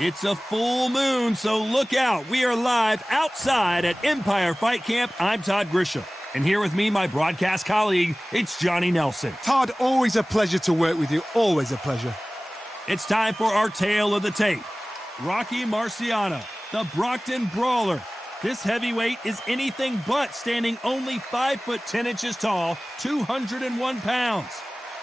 It's a full moon, so look out. We are live outside at Empire Fight Camp. I'm Todd Grisham. And here with me, my broadcast colleague, it's Johnny Nelson. Todd, always a pleasure to work with you. Always a pleasure. It's time for our tale of the tape. Rocky Marciano, the Brockton Brawler. This heavyweight is anything but standing only 5 foot 10 inches tall, 201 pounds.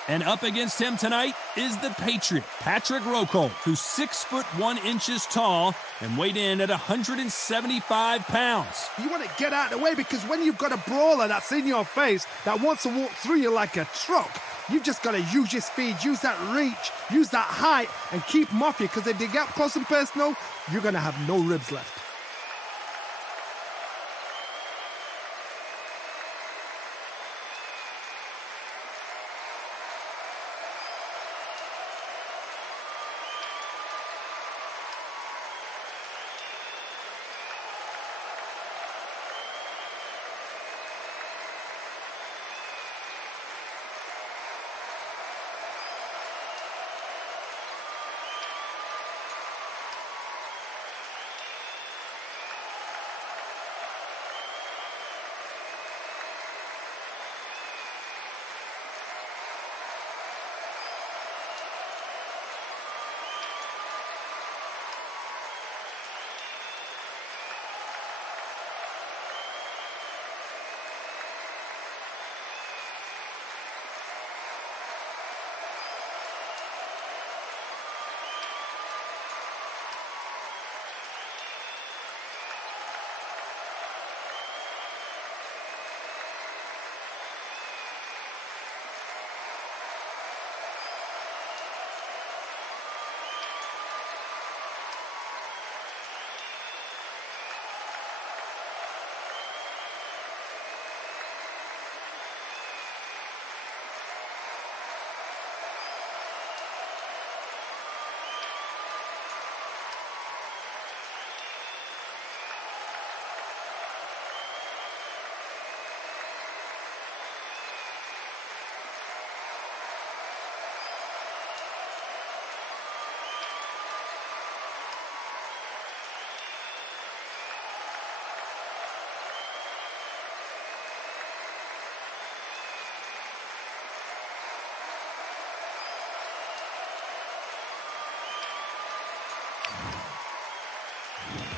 And up against him tonight is the Patriot, Patrick Rocholl, who's 6 foot 1 inches tall and weighed in at 175 pounds. You want to get out of the way because when you've got a brawler that's in your face that wants to walk through you like a truck, you've just got to use your speed, use that reach, use that height, and keep them off you, because if they get up close and personal, you're going to have no ribs left.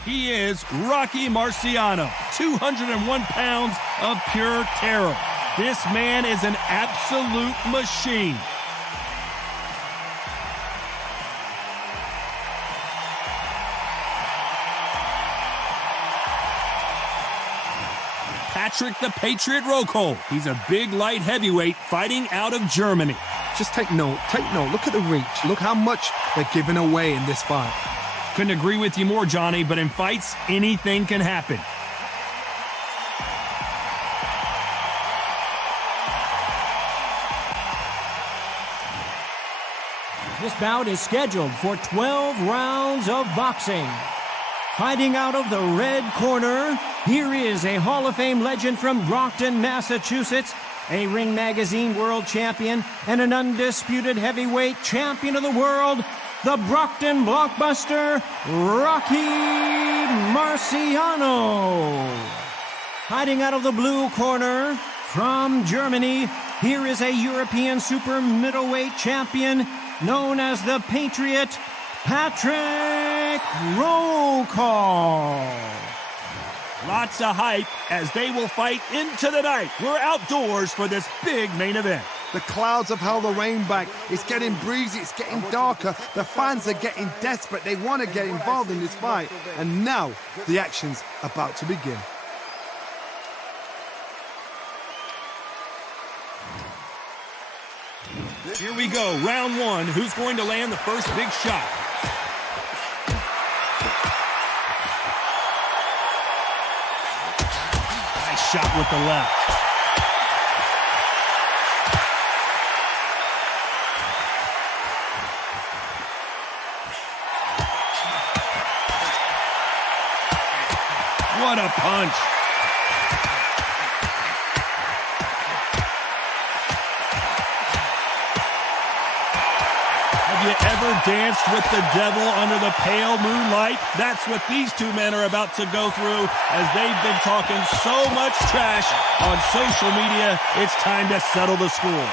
He is Rocky Marciano, 201 pounds of pure terror. This man is an absolute machine. Patrick the Patriot Rocholl. He's a big light heavyweight fighting out of Germany. Just take note. Look at the reach. Look how much they're giving away in this fight. Couldn't agree with you more, Johnny, but in fights, anything can happen. This bout is scheduled for 12 rounds of boxing. Fighting out of the red corner, here is a Hall of Fame legend from Brockton, Massachusetts, a Ring Magazine world champion, and an undisputed heavyweight champion of the world, the Brockton blockbuster, Rocky Marciano. Hiding out of the blue corner, from Germany, here is a European super middleweight champion known as the Patriot, Patrick Rocholl. Lots of hype as they will fight into the night. We're outdoors for this big main event. The clouds have held the rain back. It's getting breezy. It's getting darker. The fans are getting desperate. They want to get involved in this fight. And now the action's about to begin. Here we go. Round one. Who's going to land the first big shot? Nice shot with the left. What a punch. Have you ever danced with the devil under the pale moonlight? That's what these two men are about to go through as they've been talking so much trash on social media. It's time to settle the score.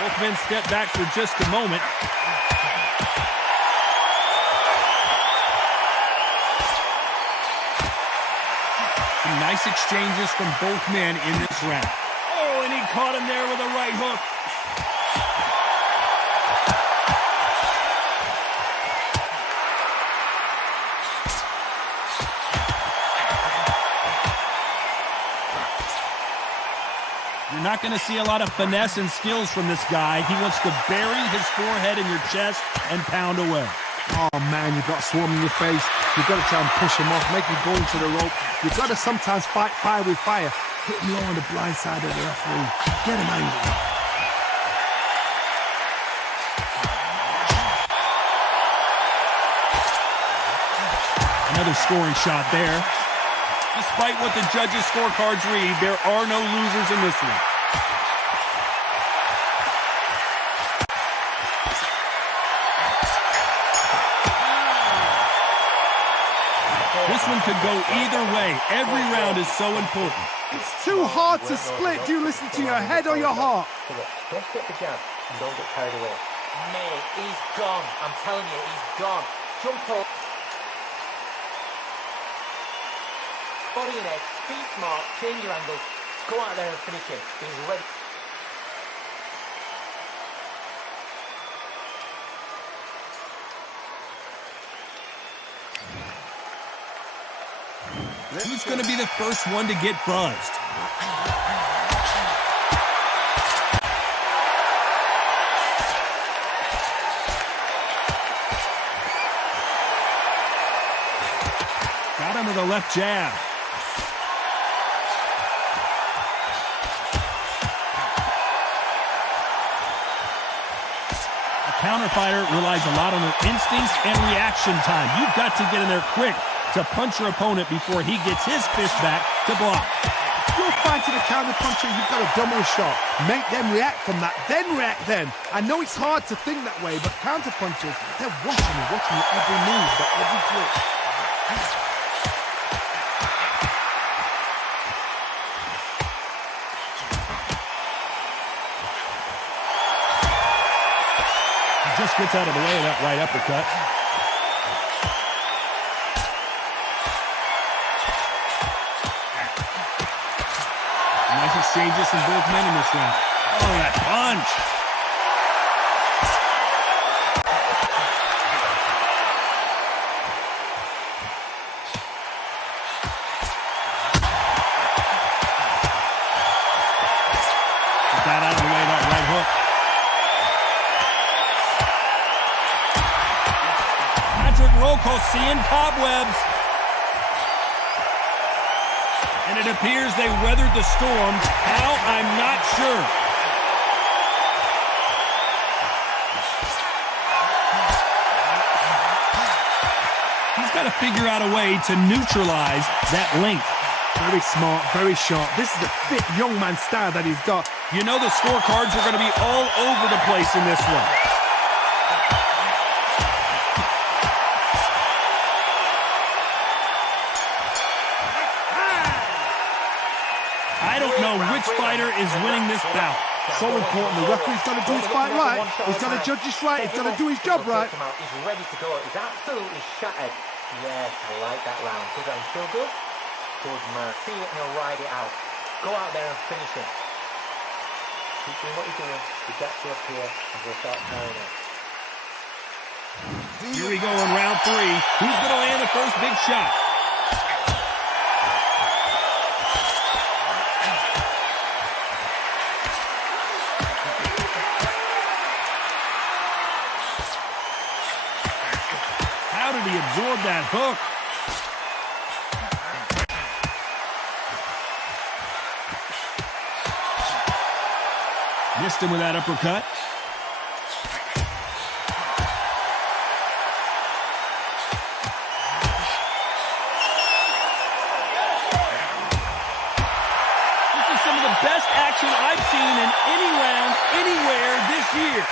Both men step back for just a moment. Some nice exchanges from both men in this round. Oh, and he caught him there with a right hook. You're not going to see a lot of finesse and skills from this guy. He wants to bury his forehead in your chest and pound away. Oh, man, you've got swarm in your face. You've got to try and push him off, make him go into the rope. You've got to sometimes fight fire with fire. Hit him low on the blind side of the referee. Get him angry. Another scoring shot there. Despite what the judges' scorecards read, there are no losers in this one. This one could go either way. Every round is so important. It's too hard to split. Do you listen to your head or your heart? Don't get the jab and don't get carried away. Mate, he's gone. I'm telling you, he's gone. Jump up. Body and head. Be smart. Change your angles. Go out there and finish him. He's ready. Who's going to be the first one to get buzzed? Got him with a left jab. A counter fighter relies a lot on their instincts and reaction time. You've got to get in there quick to punch your opponent before he gets his fist back to block. You're fighting a counter puncher, you've got a double shot. Make them react from that, then react then. I know it's hard to think that way, but counter punchers, they're watching you every move, but every twitch. He just gets out of the way of that right uppercut. Nice exchanges from both men in this round. Oh, that punch. Get that out of the way, that right hook. Patrick Rocco seeing cobwebs. And it appears they weathered the storm. How? I'm not sure. He's got to figure out a way to neutralize that length. Very smart, very sharp. This is a fit young man style that he's got. You know the scorecards are going to be all over the place in this one. I don't know which fighter is winning this bout. So important. The referee's got to do his fight right. He's got to judge this right. He's got to do his job right. He's ready to go. He's absolutely shattered. Yes, I like that round. Does that feel good? Good man. Feel it and he'll ride it out. Go out there and finish him. Keep doing what you're doing. You get you up here and we'll start carrying it. Here we go in round 3. Who's going to land the first big shot? How did he absorb that hook? Missed him with that uppercut. best action I've seen in any round, anywhere this year.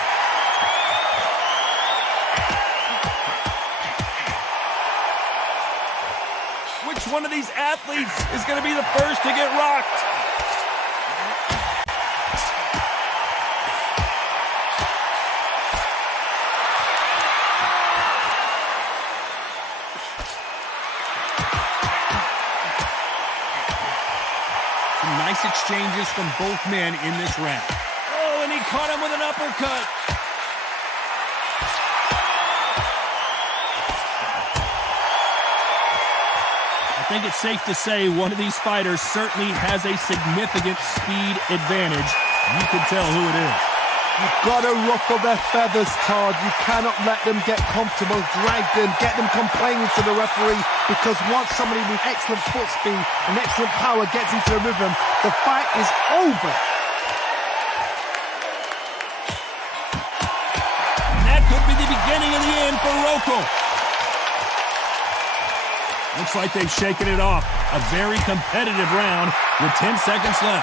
Which one of these athletes is going to be the first to get rocked? Some nice exchanges from both men in this round. Oh, and he caught him with an uppercut. I think it's safe to say one of these fighters certainly has a significant speed advantage. You can tell who it is. You've got to ruffle their feathers, Todd. You cannot let them get comfortable, drag them, get them complaining to the referee, because once somebody with excellent foot speed and excellent power gets into the rhythm, the fight is over. And that could be the beginning of the end for Rocco. Looks like they've shaken it off. A very competitive round with 10 seconds left.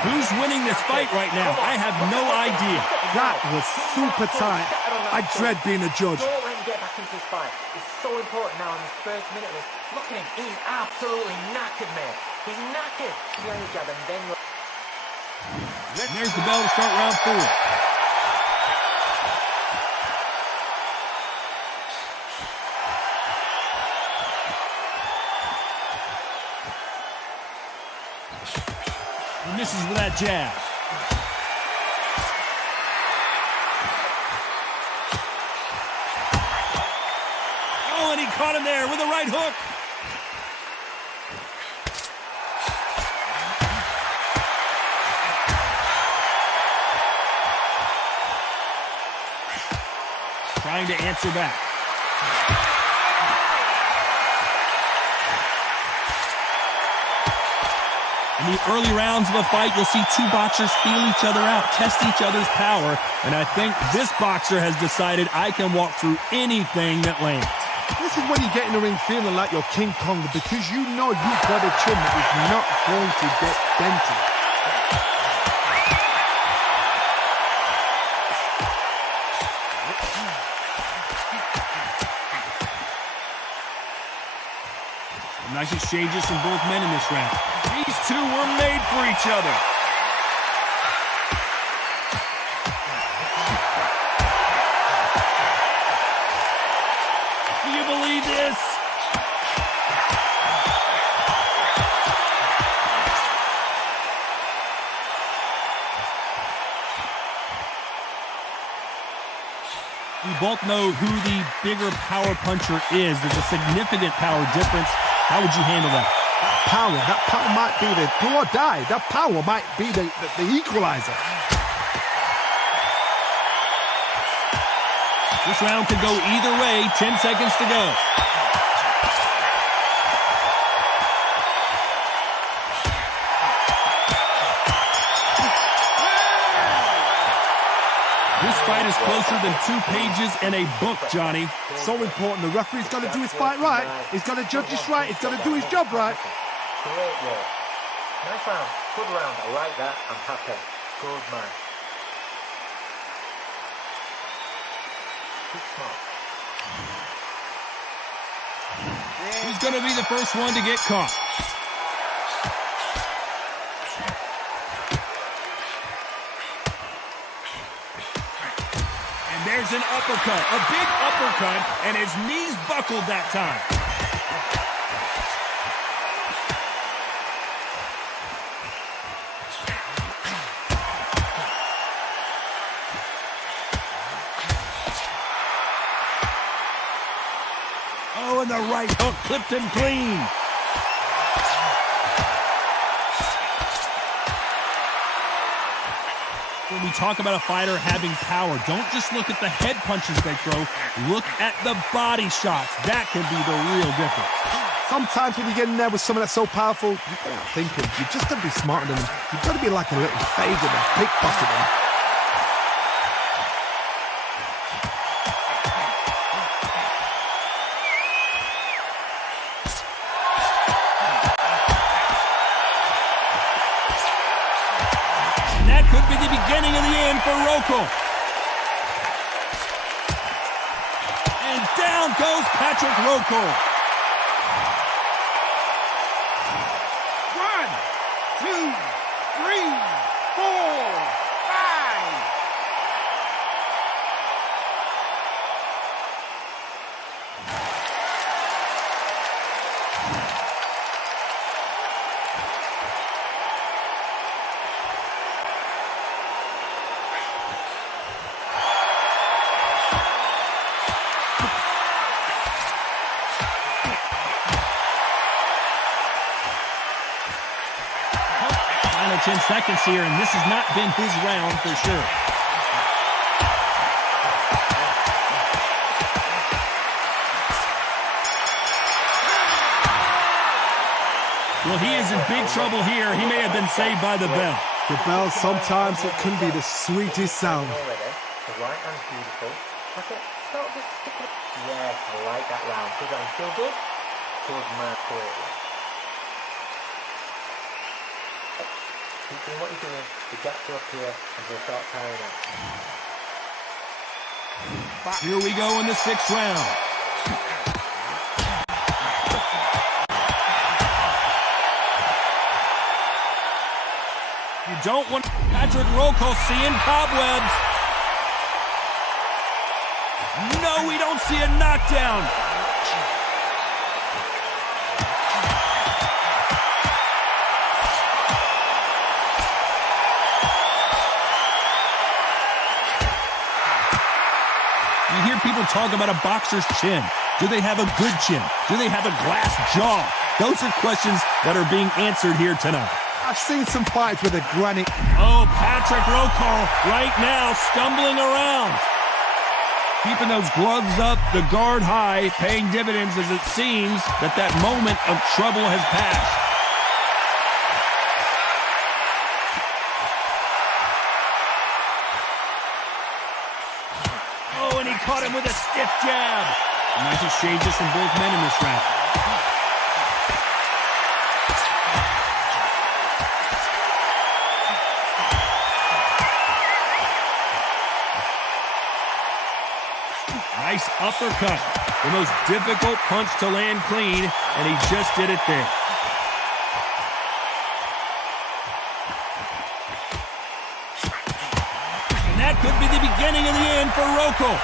Who's winning this fight right now? I have no idea. That was super tight. I dread being a judge. Don't let him get back into this fight. It's so important now in this first minute. Look at him. He's absolutely knackered, man. He's knackered. Behind each other, and then you're... And there's the bell to start round 4. He misses with that jab. Oh, and he caught him there with a right hook. Trying to answer back. In the early rounds of a fight, you'll see two boxers feel each other out, test each other's power, and I think this boxer has decided I can walk through anything that lands. This is when you get in the ring feeling like you're King Kong, because you know you've got a chin that is not going to get dented. Nice exchanges from both men in this round. These two were made for each other. Do you believe this? We both know who the bigger power puncher is. There's a significant power difference. How would you handle that? That power might be the do or die. That power might be the equalizer. This round could go either way. 10 seconds to go. This fight is closer than 2 pages in a book, Johnny. So important. The referee's got to do his fight right. He's got to judge this right. He's got to do his job right. Great work. Nice round. Good round. I like that. I'm happy. Good man. Good smart. Who's going to be the first one to get caught? And there's an uppercut. A big uppercut, and his knees buckled that time. Oh, and the right hook clipped him clean. When we talk about a fighter having power, don't just look at the head punches they throw. Look at the body shots. That can be the real difference. Sometimes when you get in there with someone that's so powerful, you've got to think of, you've just got to be smarter than them. You've got to be like a little faggot and pickpocket them. that could be the beginning of the end for Rokel. And down goes Patrick Rokel. 1, 2, 3, 4, 5. Final 10 seconds here, and this has not been his round for sure. Well, he is in big trouble here. He may have been saved by the bell. The bell, sometimes it can be the sweetest sound. Already. The right hand's beautiful. That's it. Start with sticking. Yes, I like that round. Good round. Feel good? Good man. Great. Keep doing what you're doing. The gaps are up here, and we'll start tiring out. Here we go in the 6th round. You don't want Patrick Rokel seeing cobwebs. No, we don't see a knockdown. You hear people talk about a boxer's chin. Do they have a good chin? Do they have a glass jaw? Those are questions that are being answered here tonight. I've seen some fights with a granite. Oh, Patrick Rokel right now stumbling around. Keeping those gloves up, the guard high, paying dividends as it seems that moment of trouble has passed. Oh, and he caught him with a stiff jab. Nice exchanges from both men in this round. Nice uppercut. The most difficult punch to land clean, and he just did it there. And that could be the beginning of the end for Rokel.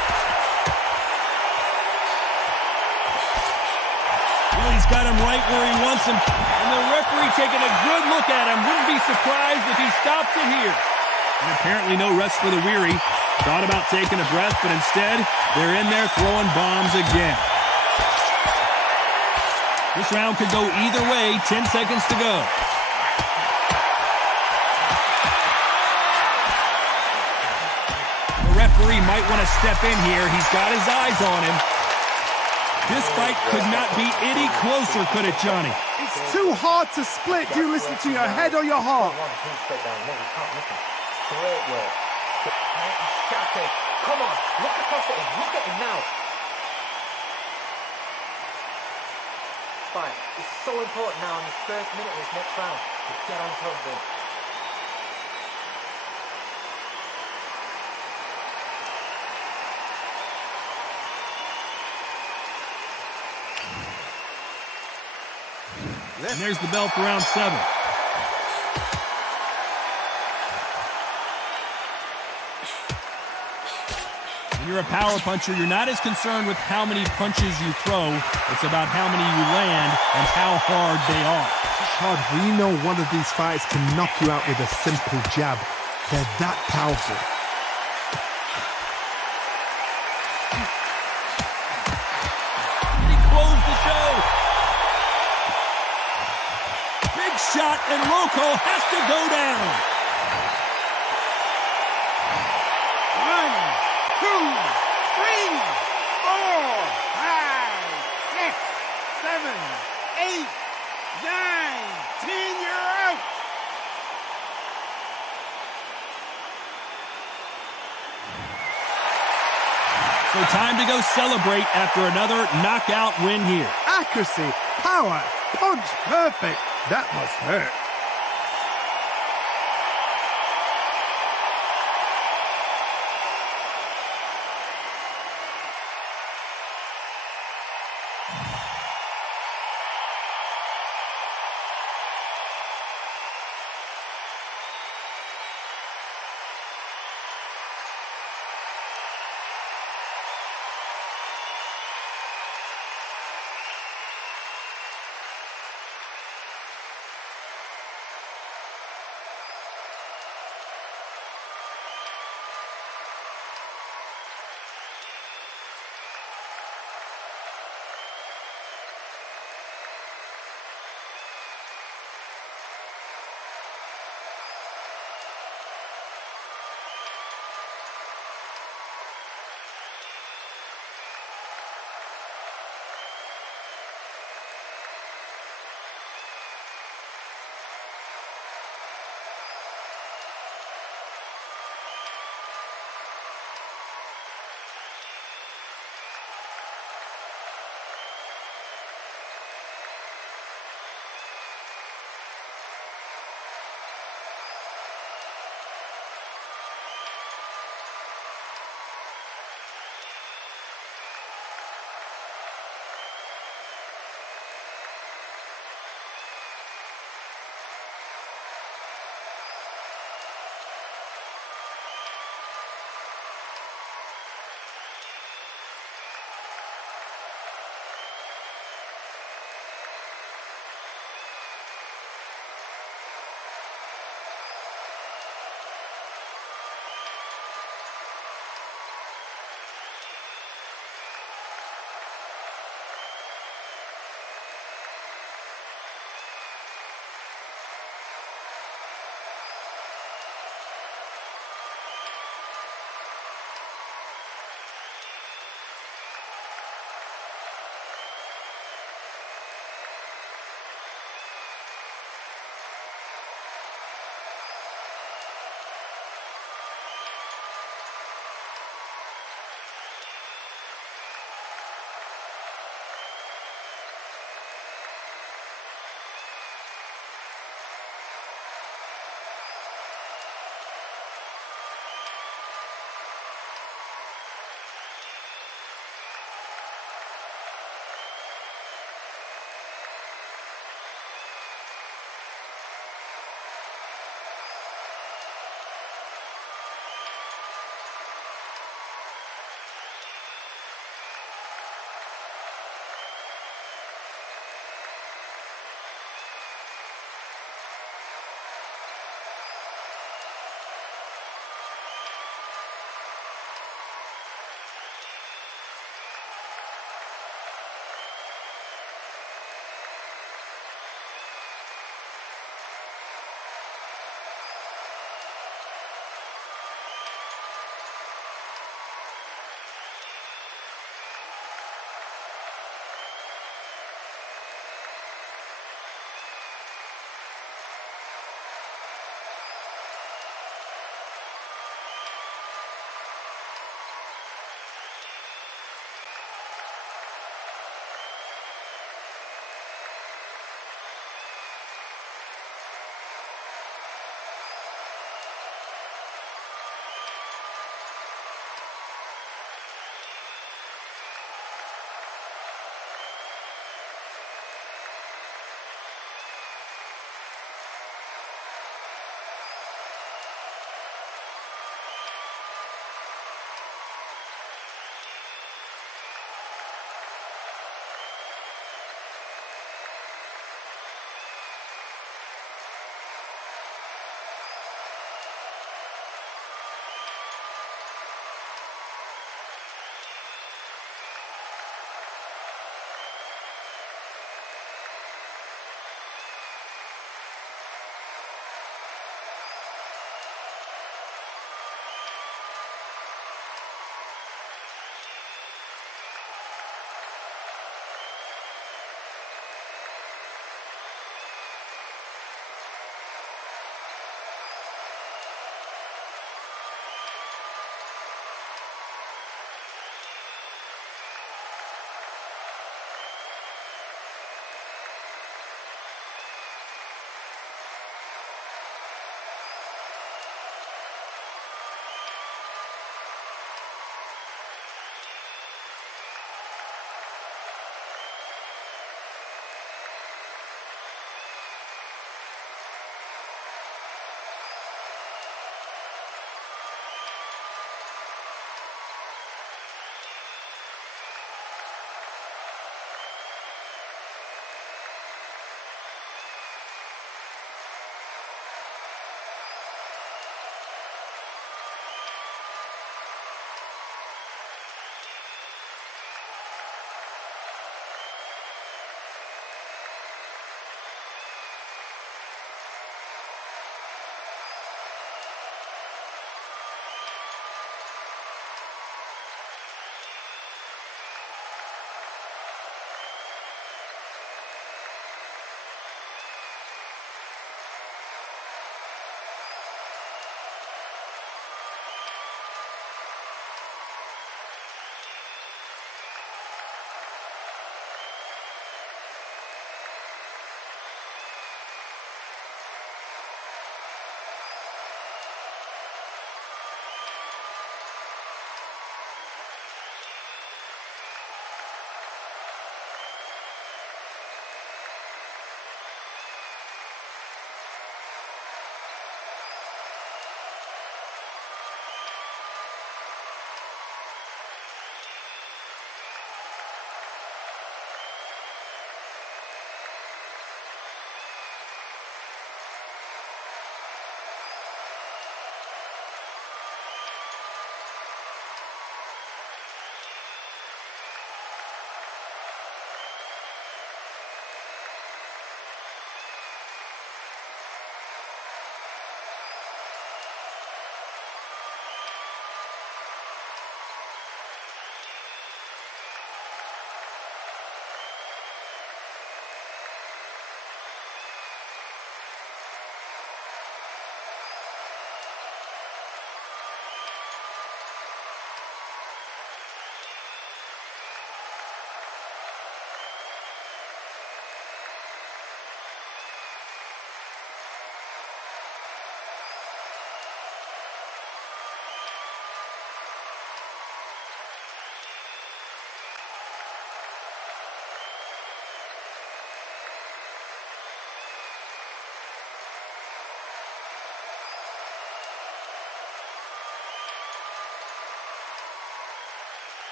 Well, he's got him right where he wants him. And the referee taking a good look at him. Wouldn't be surprised if he stops it here. And apparently no rest for the weary. Thought about taking a breath, but instead, they're in there throwing bombs again. This round could go either way. 10 seconds to go. The referee might want to step in here. He's got his eyes on him. This fight could not be any closer, could it, Johnny? It's too hard to split. Do you listen to your head or your heart? Great work. Shouting. Come on, look across at him. Look at him now. Fine. It's so important now in this first minute of this next round to get on top of him. And there's the bell for round 7. When you're a power puncher, you're not as concerned with how many punches you throw. It's about how many you land and how hard they are. Todd, we know one of these fights can knock you out with a simple jab. They're that powerful. He closed the show. Big shot, and Rokel has to go down. 1, 2, 3, 4, 5, 6, 7, 8, 9, 10, you're out! So time to go celebrate after another knockout win here. Accuracy, power, punch, perfect. That must hurt.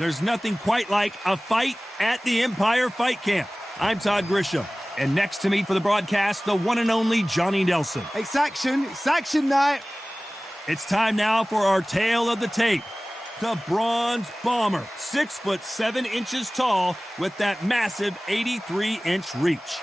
There's nothing quite like a fight at the Empire Fight Camp. I'm Todd Grisham, and next to me for the broadcast, the one and only Johnny Nelson. It's action night. It's time now for our tale of the tape. The Bronze Bomber, 6'7" tall with that massive 83-inch reach.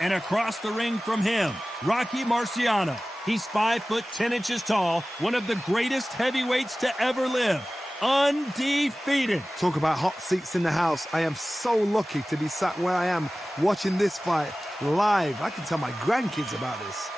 And across the ring from him, Rocky Marciano. He's 5'10" tall, one of the greatest heavyweights to ever live. Undefeated. Talk about hot seats in the house. I am so lucky to be sat where I am watching this fight live. I can tell my grandkids about this.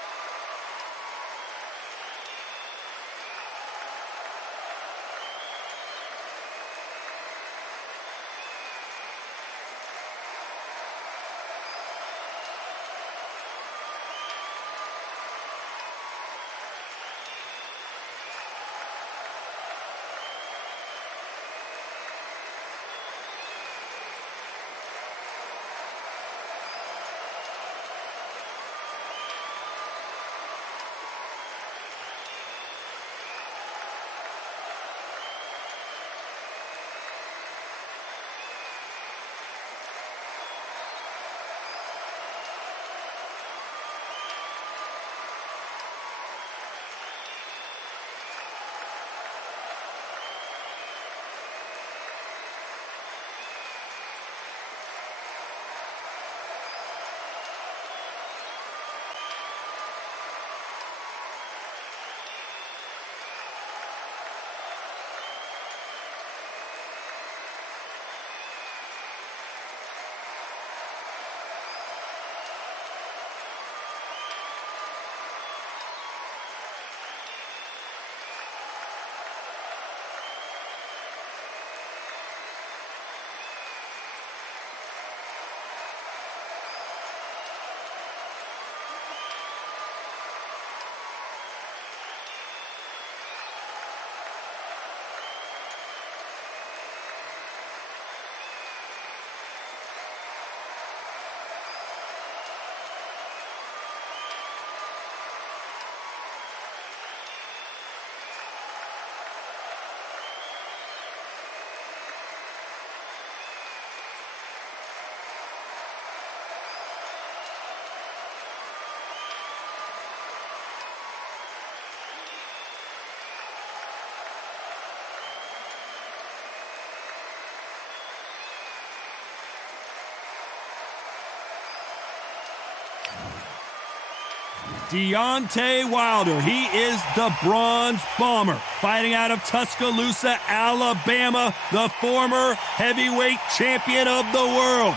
Deontay Wilder, he is the Bronze Bomber, fighting out of Tuscaloosa, Alabama, the former heavyweight champion of the world.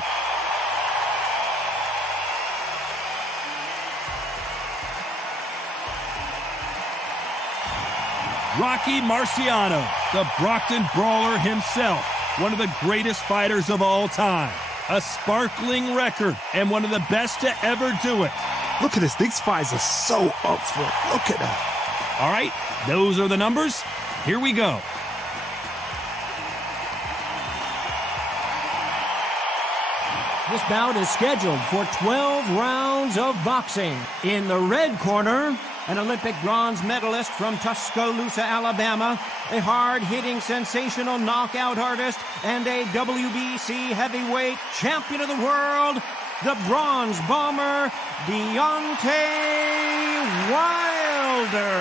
Rocky Marciano, the Brockton Brawler himself, one of the greatest fighters of all time. A sparkling record and one of the best to ever do it. Look at this. These fights are so up front. Look at that. All right, those are the numbers. Here we go. This bout is scheduled for 12 rounds of boxing. In the red corner, an Olympic bronze medalist from Tuscaloosa, Alabama, a hard-hitting, sensational knockout artist, and a WBC heavyweight champion of the world, the Bronze Bomber, Deontay Wilder.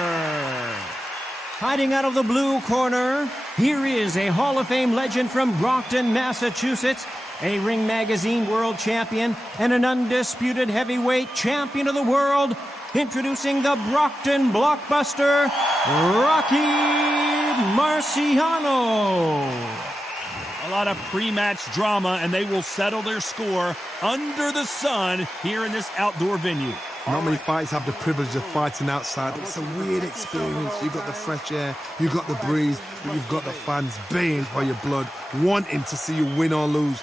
Fighting out of the blue corner, here is a Hall of Fame legend from Brockton, Massachusetts, a Ring Magazine world champion, and an undisputed heavyweight champion of the world, introducing the Brockton blockbuster, Rocky Marciano. A lot of pre-match drama, and they will settle their score under the sun here in this outdoor venue. Not many fights have the privilege of fighting outside. It's a weird experience. You've got the fresh air, you've got the breeze, but you've got the fans baying for your blood, wanting to see you win or lose.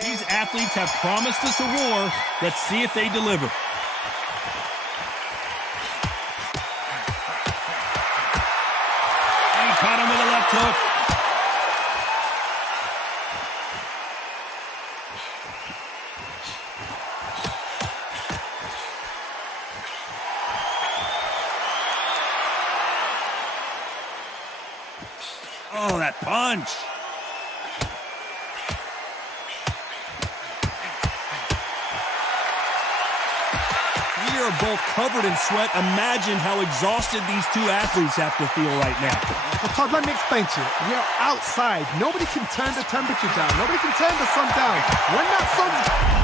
These athletes have promised us a war. Let's see if they deliver. And he caught him with a left hook. Oh, that punch. We are both covered in sweat. Imagine how exhausted these two athletes have to feel right now. Well, Todd, let me explain to you. You're outside. Nobody can turn the temperature down. Nobody can turn the sun down. When that sun's...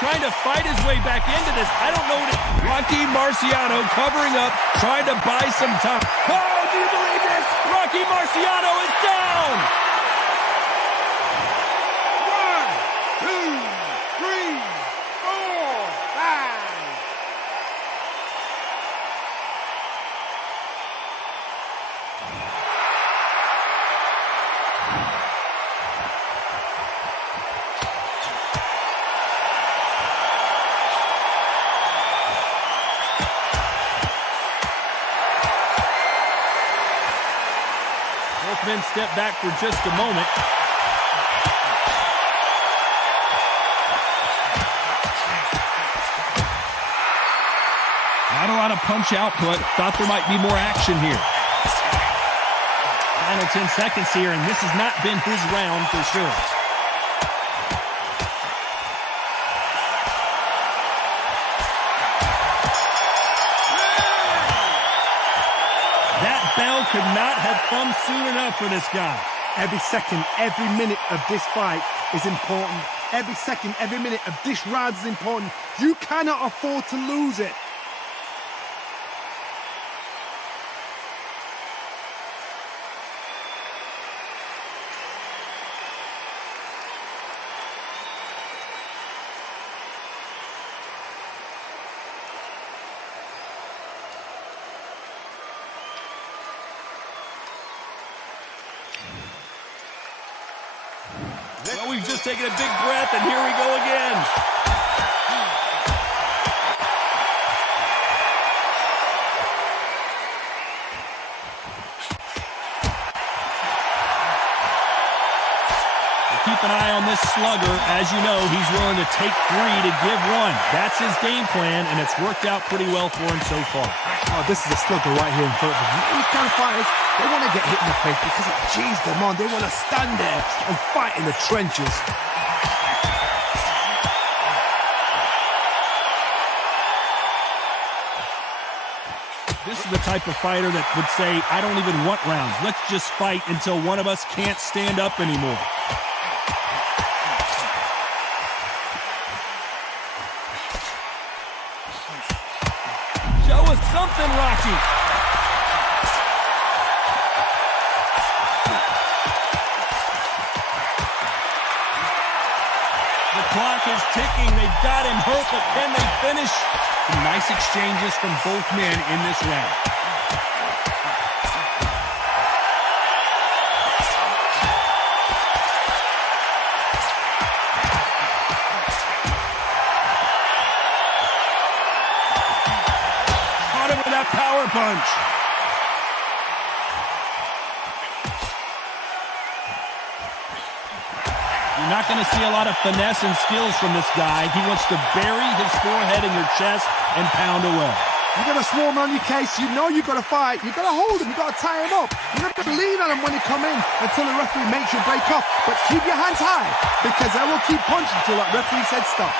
Trying to fight his way back into this. I don't know what it... Rocky Marciano covering up, trying to buy some time. Oh, do you believe this? Rocky Marciano is down! 1, 2, 3, 4, 5. Both men step back for just a moment. Not a lot of punch output. Thought there might be more action here. Final 10 seconds here, and this has not been his round for sure. That bell could not have come soon enough for this guy. Every second, every minute of this fight is important. Every second, every minute of this round is important. You cannot afford to lose it. Well, we've just taken a big breath, and here we go again. Keep an eye on this slugger. As you know, he's willing to take 3 to give 1. That's his game plan, and it's worked out pretty well for him so far. Oh, this is a slugger right here in front of him. These kind of fighters, they want to get hit in the face because it cheers them on. They want to stand there and fight in the trenches. This is the type of fighter that would say, I don't even want rounds. Let's just fight until one of us can't stand up anymore. Show us something, Rocky. The clock is ticking. They've got him hurt, but can they finish? Some nice exchanges from both men in this round. Caught him with that power punch. You're not going to see a lot of finesse and skills from this guy. He wants to bury his forehead in your chest and pound away. You got to swarm on your case. You know you got to fight. You got to hold him. You got to tie him up. You got to lean on him when you come in until the referee makes you break off. But keep your hands high because they will keep punching until that referee said stop.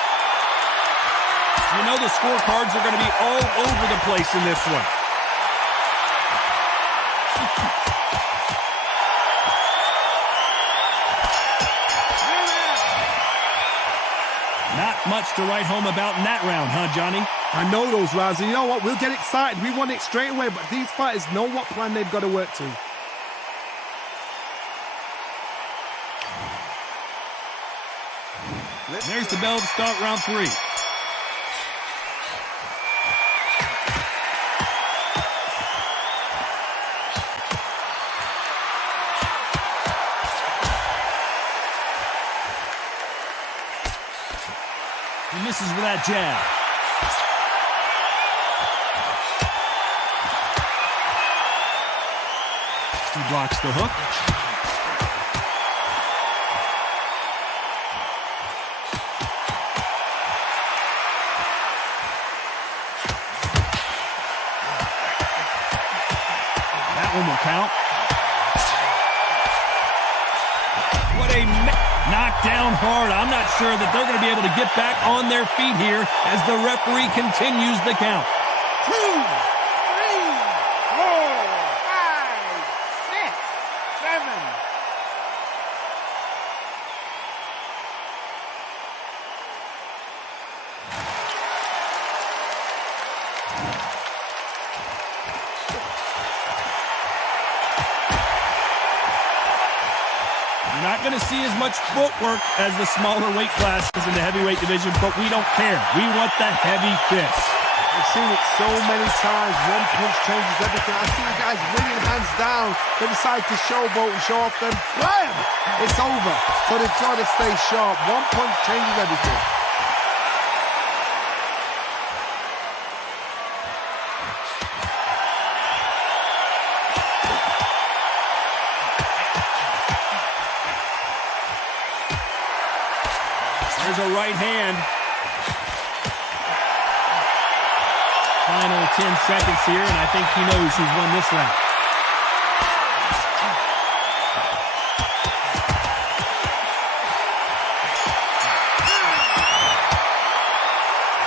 You know the scorecards are going to be all over the place in this one. Not much to write home about in that round, huh, Johnny? I know those rounds, and you know what? We'll get excited. We want it straight away, but these fighters know what plan they've got to work to. There's the bell to start round 3. He misses with that jab. He blocks the hook. That one will count. What a knocked down hard. I'm not sure that they're going to be able to get back on their feet here as the referee continues the count. 2, 3, 4, 5, 6, 7. You're not going to see as much footwork as the smaller weight classes in the heavyweight division, but we don't care. We want the heavy fists. I've seen it so many times. One punch changes everything. I've seen guys winning hands down. They decide to showboat and show off them. Bam! It's over. So they've got to stay sharp. One punch changes everything. There's a right hand. Final 10 seconds here, and I think he knows who's won this round.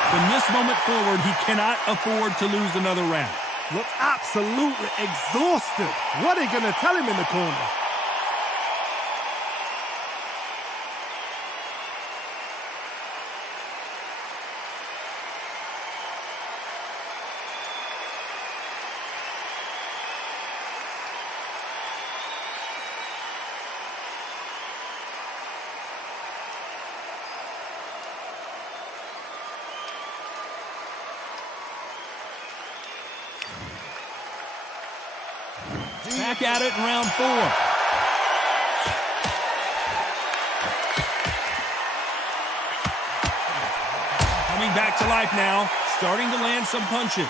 From this moment forward, he cannot afford to lose another round. Looks absolutely exhausted. What are they going to tell him in the corner? Back at it in round 4. Coming back to life now, starting to land some punches.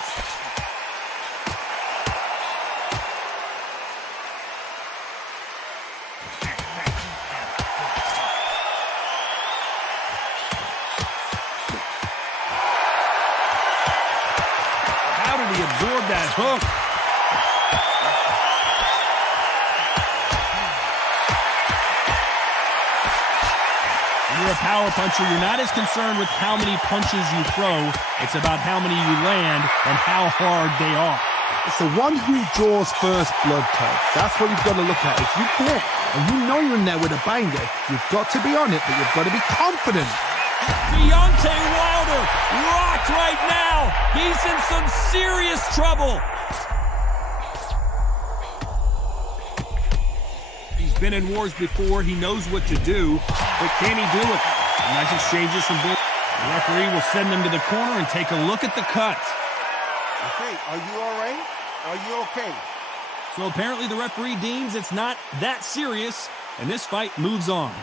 How did he absorb that hook? You're a power puncher. You're not as concerned with how many punches you throw. It's about how many you land and how hard they are. It's the one who draws first blood, Ted. That's what you've got to look at. If you hit and you know you're in there with a banger, you've got to be on it, but you've got to be confident. Deontay Wilder rocked right now. He's in some serious trouble. He's been in wars before. He knows what to do, but can he do it? Nice exchanges from both. The referee will send them to the corner and take a look at the cut. Okay, are you all right? Are you okay? So apparently the referee deems it's not that serious, and this fight moves on.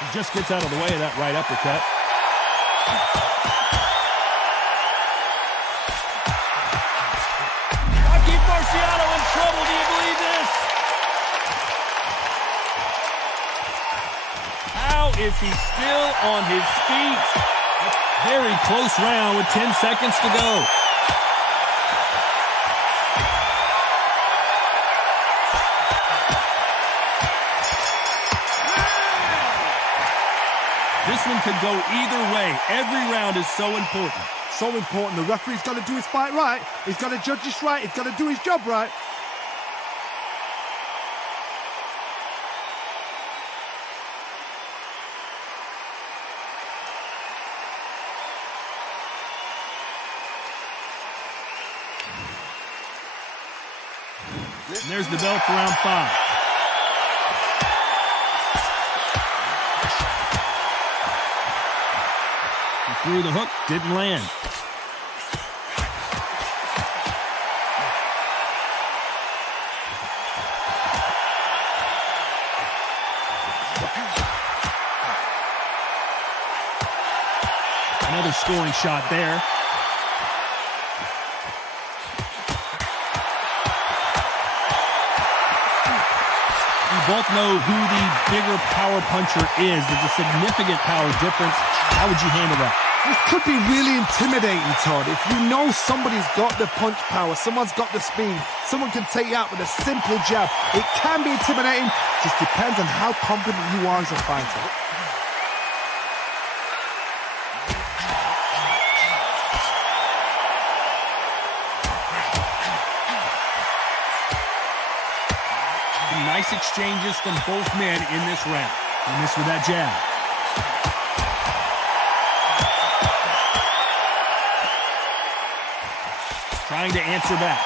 He just gets out of the way of that right uppercut. Rocky Marciano in trouble. Do you believe this? How is he still on his feet? A very close round with 10 seconds to go. This one could go either way. Every round is so important. So important. The referee's got to do his fight right. He's got to judge this right. He's got to do his job right. And there's the bell for round 5. He threw the hook, didn't land. Another scoring shot there. He both know who the bigger power puncher is. There's a significant power difference. How would you handle that? This could be really intimidating, Todd. If you know somebody's got the punch power, someone's got the speed, someone can take you out with a simple jab. It can be intimidating. Just depends on how confident you are as a fighter. Some nice exchanges from both men in this round. He missed with that jab. Trying to answer back.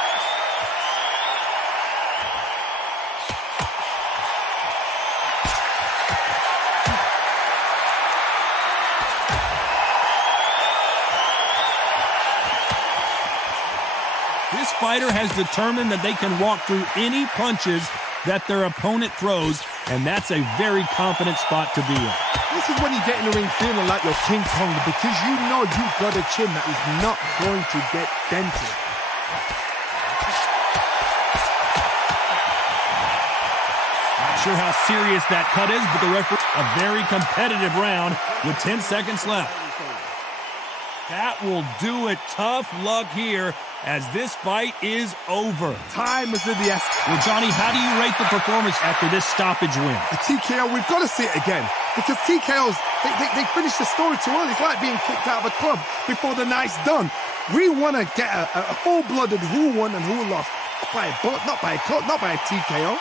This fighter has determined that they can walk through any punches that their opponent throws, and that's a very confident spot to be in. This is when you get in the ring feeling like you're King Kong, because you know you've got a chin that is not going to get dented. Not sure how serious that cut is, but the referee, a very competitive round with 10 seconds left. That will do it. Tough luck here as this fight is over. Time is of the essence. Well, Johnny, how do you rate the performance after this stoppage win? The TKO, we've got to see it again, because TKOs, they finish the story too early. It's like being kicked out of a club before the night's done. We want to get a full-blooded who won and who lost. Not by a bullet, not by a cut, not by a TKO.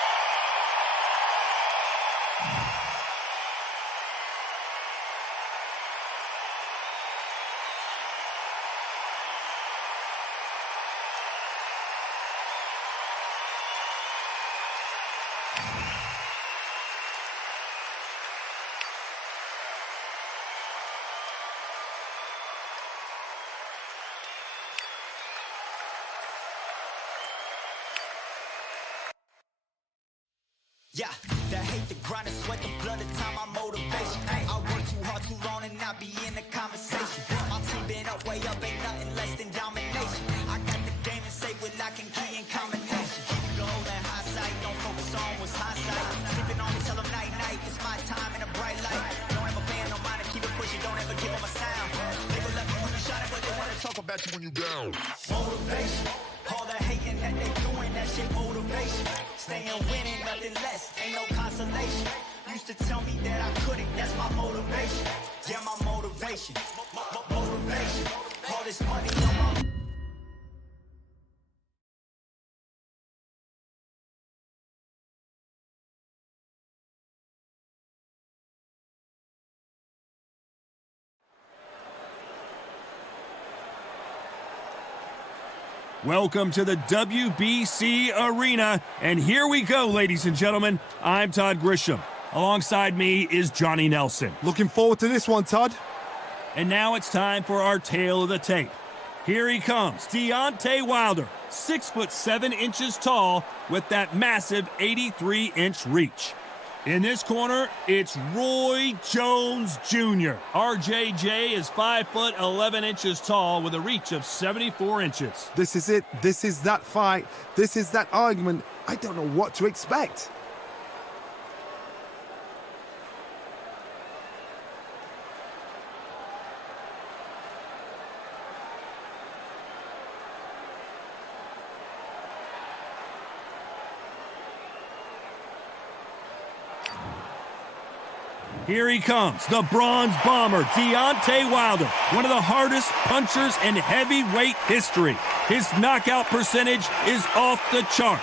Yeah, the hate, the grind, the sweat, the blood, the time, my motivation. I work too hard, too long, and not be in the conversation. My team been up, way up, ain't nothing less than domination. I got the game and say with lock and key and combination. Keep it low and high sight, don't focus on what's hindsight. Sleeping on me, tell them night, night, it's my time in a bright light. Don't ever pay no mind and keep it pushing, don't ever give them a sound. They will love you when you shining, but they want to talk about you when you down. Motivation, all the hating that they doing, that shit motivation. Staying winning, nothing less, ain't no consolation. Used to tell me that I couldn't, that's my motivation. Yeah, my motivation, motivation. All this money on my... Welcome to the WBC Arena, and here we go, ladies and gentlemen. I'm Todd Grisham. Alongside me is Johnny Nelson. Looking forward to this one, Todd. And now it's time for our tale of the tape. Here he comes, Deontay Wilder, 6'7" tall with that massive 83-inch reach. In this corner, it's Roy Jones Jr. RJJ is 5'11" tall with a reach of 74 inches. This is it. This is that fight. This is that argument. I don't know what to expect. Here he comes, the bronze bomber, Deontay Wilder, one of the hardest punchers in heavyweight history. His knockout percentage is off the chart.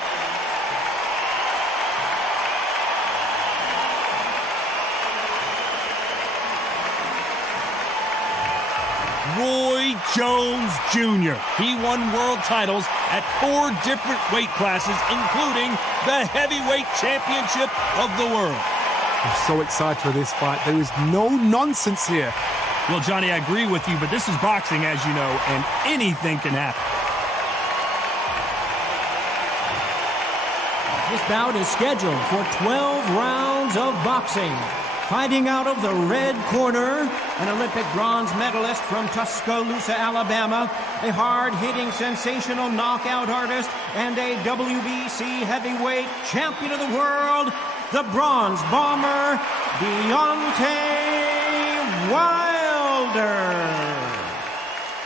Roy Jones Jr. He won world titles at 4 different weight classes, including the heavyweight championship of the world. I'm so excited for this fight. There is no nonsense here. Well, Johnny, I agree with you, but this is boxing, as you know, and anything can happen. This bout is scheduled for 12 rounds of boxing. Fighting out of the red corner, an Olympic bronze medalist from Tuscaloosa, Alabama, a hard-hitting, sensational knockout artist, and a WBC heavyweight champion of the world, the bronze bomber, Deontay Wilder.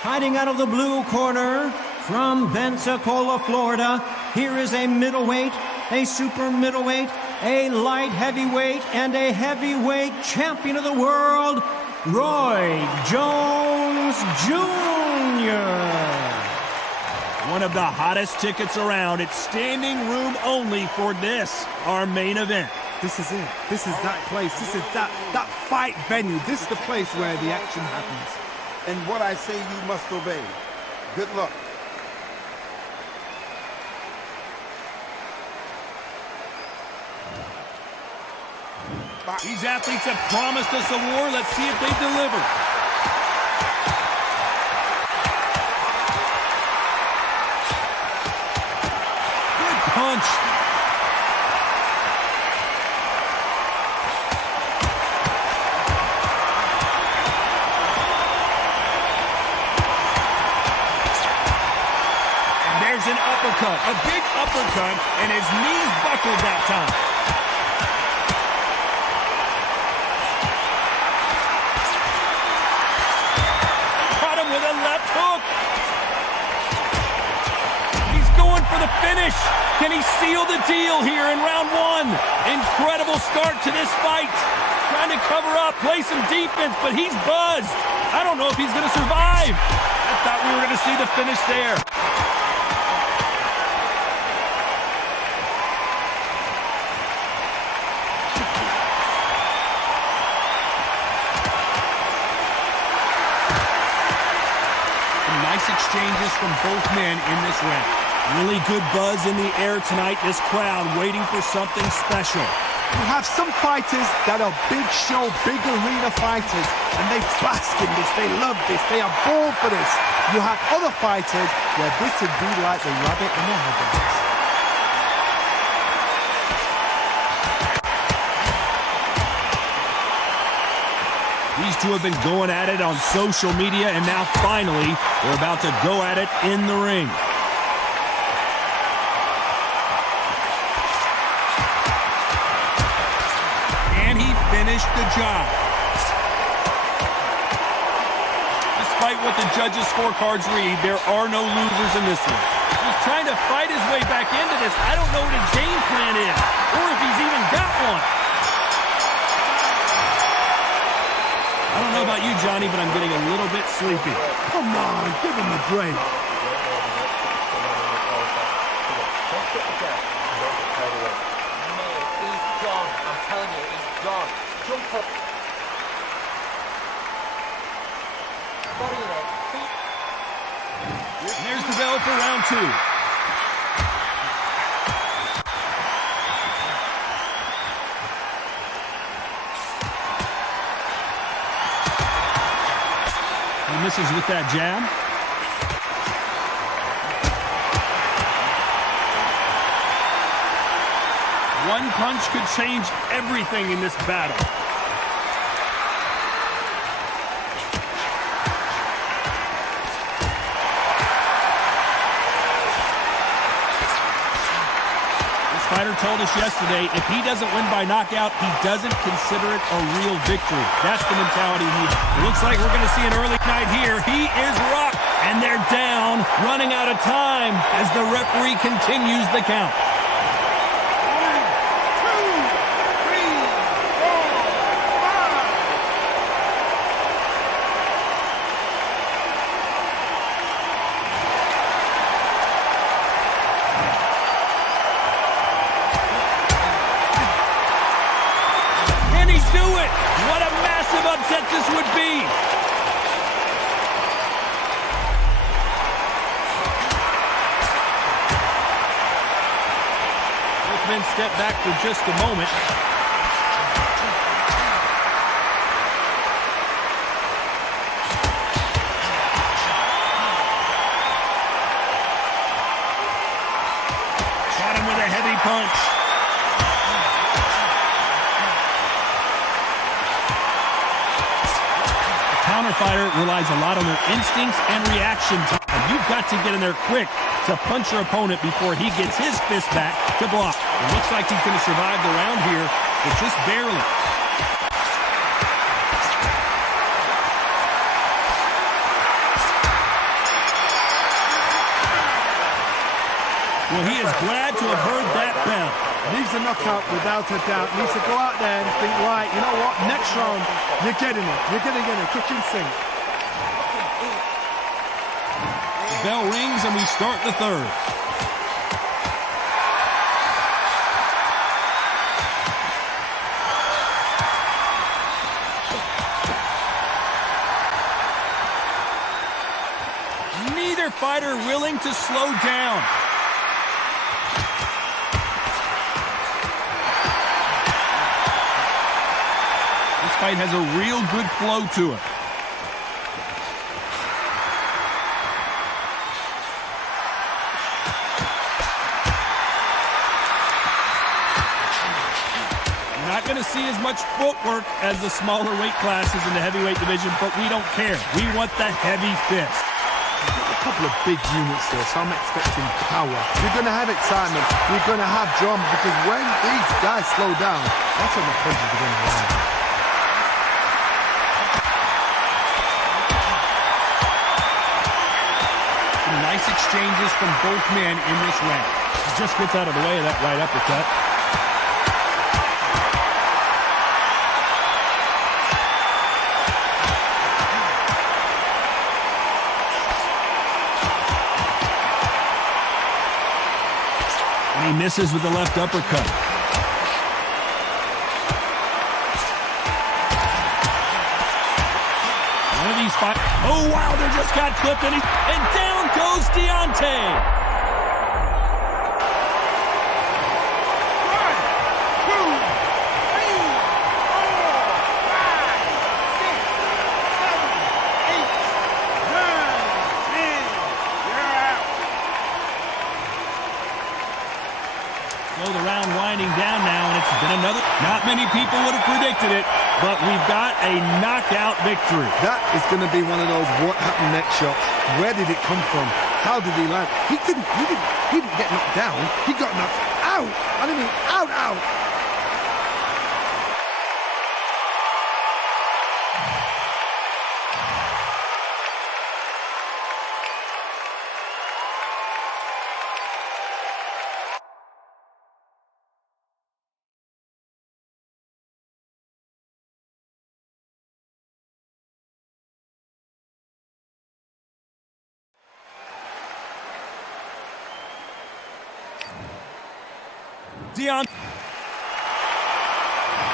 Fighting out of the blue corner from Pensacola, Florida, here is a middleweight, a super middleweight, a light heavyweight, and a heavyweight champion of the world, Roy Jones Jr. One of the hottest tickets around. It's standing room only for this, our main event. This is it. This is that place. This is that fight venue. This is the place where the action happens. And what I say you must obey. Good luck. These athletes have promised us a war. Let's see if they deliver. Good punch. And there's an uppercut, a big uppercut, and his knees buckled that time. With a left hook. He's going for the finish. Can he seal the deal here in round one? Incredible start to this fight. Trying to cover up, play some defense, but he's buzzed. I don't know if he's going to survive. I thought we were going to see the finish there. Exchanges from both men in this round. Really good buzz in the air tonight. This crowd waiting for something special. You have some fighters that are big show, big arena fighters, and they bask in this. They love this. They are born for this. You have other fighters where this would be like the rabbit in the headlights. These two have been going at it on social media, and now finally, they're about to go at it in the ring. And he finished the job. Despite what the judges' scorecards read, there are no losers in this one. He's trying to fight his way back into this. I don't know what his game plan is, or if he's even got one. I don't know about you, Johnny, but I'm getting a little bit sleepy. Come on, give him a break. He's gone. I'm telling you, he's gone. Jump up. Body in it. And there's the bell for round two. He misses with that jab. One punch could change everything in this battle. This fighter told us yesterday, if he doesn't win by knockout, he doesn't consider it a real victory. That's the mentality he has. It looks like we're going to see an early night here. He is rocked, and they're down, running out of time as the referee continues the count. 2 men step back for just a moment. Got him with a heavy punch. counter fighter relies a lot on their instincts and reaction time. You've got to get in there quick to punch your opponent before he gets his fist back to block. It looks like he's going to survive the round here, but just barely. Well, he is glad to have heard that bell. Needs a knockout without a doubt. Needs to go out there and think, right, you know what? Next round, you're getting it. You're getting it in a kitchen sink. The bell rings and we start the third. Neither fighter willing to slow down. Fight has a real good flow to it. You're not going to see as much footwork as the smaller weight classes in the heavyweight division, but we don't care. We want the heavy fist. A couple of big units there, so I'm expecting power. You're going to have excitement. You're going to have drama, because when these guys slow down, that's when the punches are going to land. Nice exchanges from both men in this round. He just gets out of the way of that right uppercut. And he misses with the left uppercut. One of these five. Oh, Wilder just got clipped, and down goes Deontay. 1, 2, 3, 4, 5, 6, 7, 8, 9, 10. So the round winding down now, and it's been another. Not many people would have predicted it, but we've got a knockout victory. That is going to be one of those what happened next shots. Where did it come from? How did he land? He didn't get knocked down. He got knocked out. I mean, out. Deontay.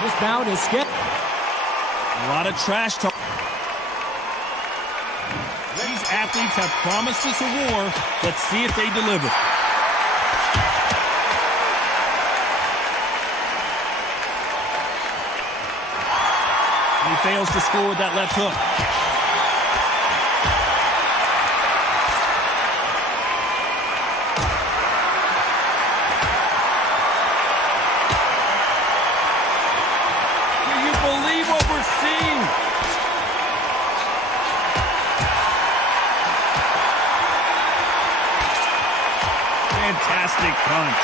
This bout is skipped. A lot of trash talk. These athletes have promised us a war. Let's see if they deliver. He fails to score with that left hook. Fantastic punch.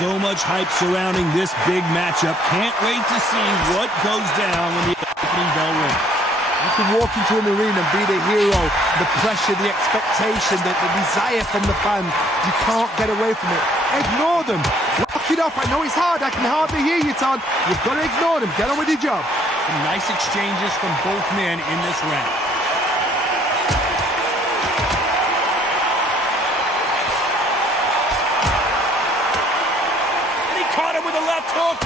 So much hype surrounding this big matchup. Can't wait to see what goes down when the opening bell rings. You can walk into an arena and be the hero, the pressure, the expectation, the desire from the fans. You can't get away from it. Ignore them. Lock it off. I know it's hard. I can hardly hear you, Todd. You've got to ignore them. Get on with your job. Some nice exchanges from both men in this round. And he caught him with a left hook.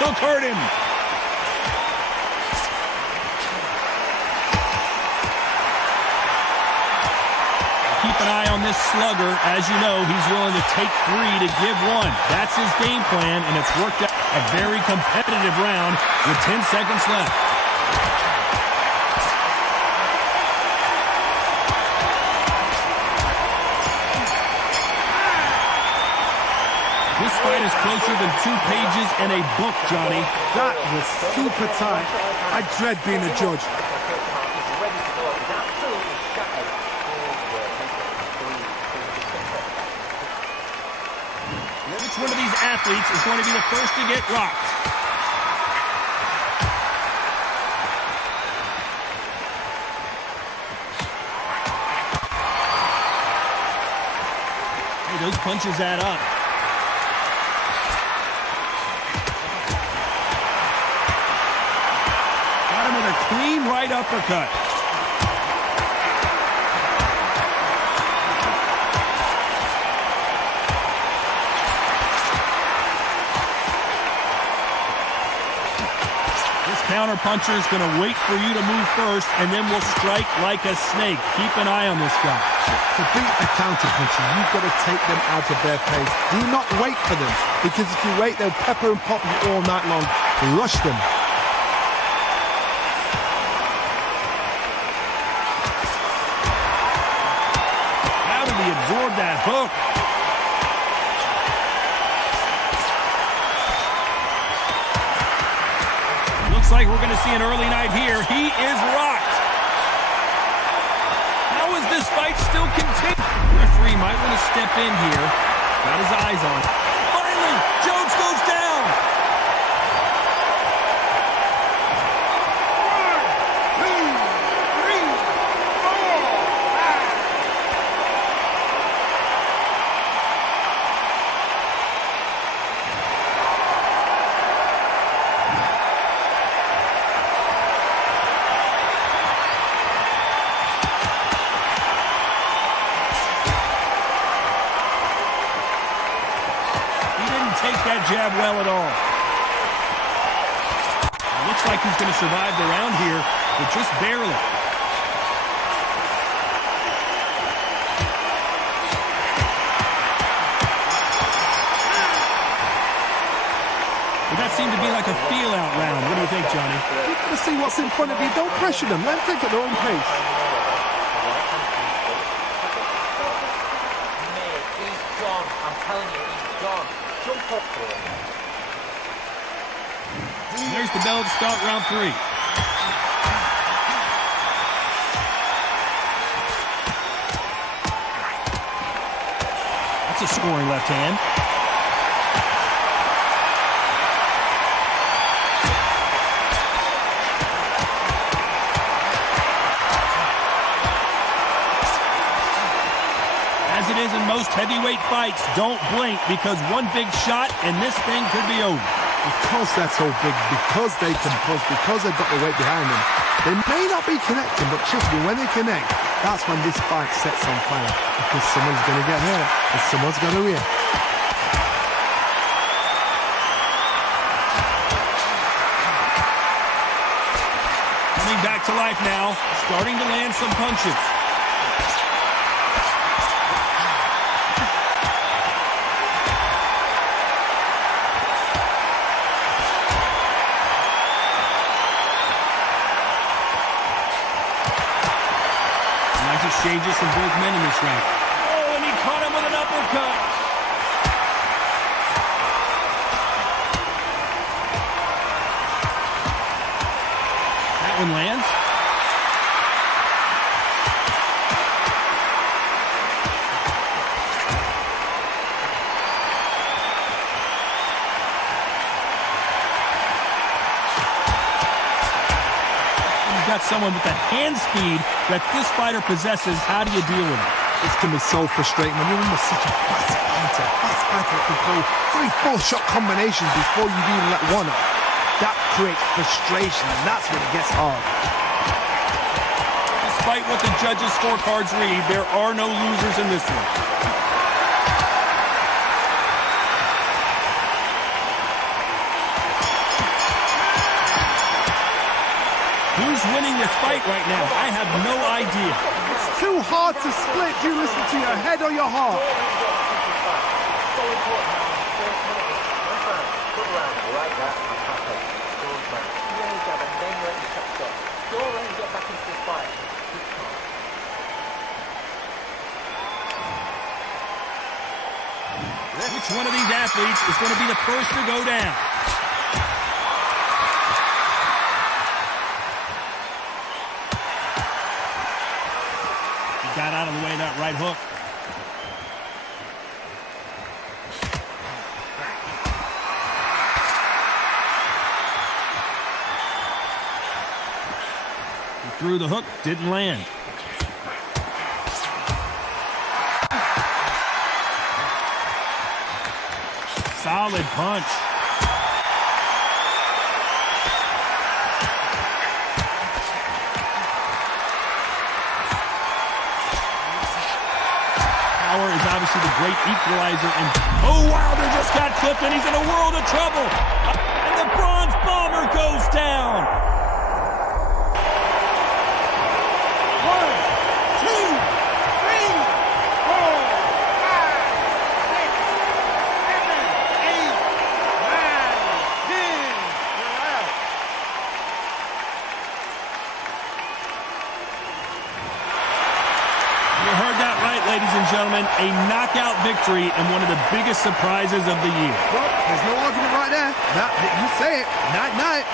Hook hurt him. Keep an this slugger, as you know, he's willing to take 3 to give 1. That's his game plan, and it's worked out a very competitive round with 10 seconds left. This fight is closer than 2 pages in a book, Johnny. That was super tight. I dread being a judge. Which one of these athletes is going to be the first to get rocked? Hey, those punches add up. Got him with a clean right uppercut. Counter-puncher is going to wait for you to move first, and then will strike like a snake. Keep an eye on this guy. To beat a counter-puncher, you've got to take them out of their pace. Do not wait for them, because if you wait, they'll pepper and pop you all night long. Rush them. How did he absorb that hook? Looks like we're going to see an early night here. He is rocked. How is this fight still continuing? Referee might want to step in here. Got his eyes on. Finally, Jones goes down. 1, 2, 3, 4. Take that jab well at all. Looks like he's going to survive the round here, but just barely. But that seemed to be like a feel-out round. What do you think, Johnny? You've got to see what's in front of you. Don't pressure them. Let them take at their own pace. Mate, he's gone. I'm telling you, he's gone. Jump up for him. There's the bell to start round 3. That's a scoring left hand. As it is in most heavyweight fights, don't blink, because one big shot and this thing could be over. Because they're so big, because they can push, because they've got the weight behind them. They may not be connecting, but trust me, when they connect, that's when this fight sets on fire. Because someone's going to get hurt, and someone's going to win. Coming back to life now, starting to land some punches. Exchanges from both men in this round. Oh, and he caught him with an uppercut. That one lands. Got someone with the hand speed that this fighter possesses. How do you deal with it? This can be so frustrating when you're almost such a fast fighter that can throw 3-4 shot combinations before you've even let one up. That creates frustration, and that's when it gets hard. Despite what the judges' scorecards read, there are no losers in this one. Who's winning this fight right now? I have no idea. It's too hard to split. Do you listen to your head or your heart? So important now in the first minute. One time, good round, like that, I'm happy. Good man. Really jab and then let your shots go. Don't let him get back into the fight. Keep calm. Which one of these athletes is going to be the first to go down? He got out of the way of that right hook. He threw the hook, didn't land. Solid punch. Power is obviously the great equalizer. And oh, Wilder just got clipped and he's in a world of trouble. And the Bronze Bomber goes down. 1, 2, 3, 4, 5, 6, 7, 8, 9, 10. You're out. You heard that right, ladies and gentlemen. A knockout victory and one of the biggest surprises of the year. Well, there's no argument right there. You say it. Night, night.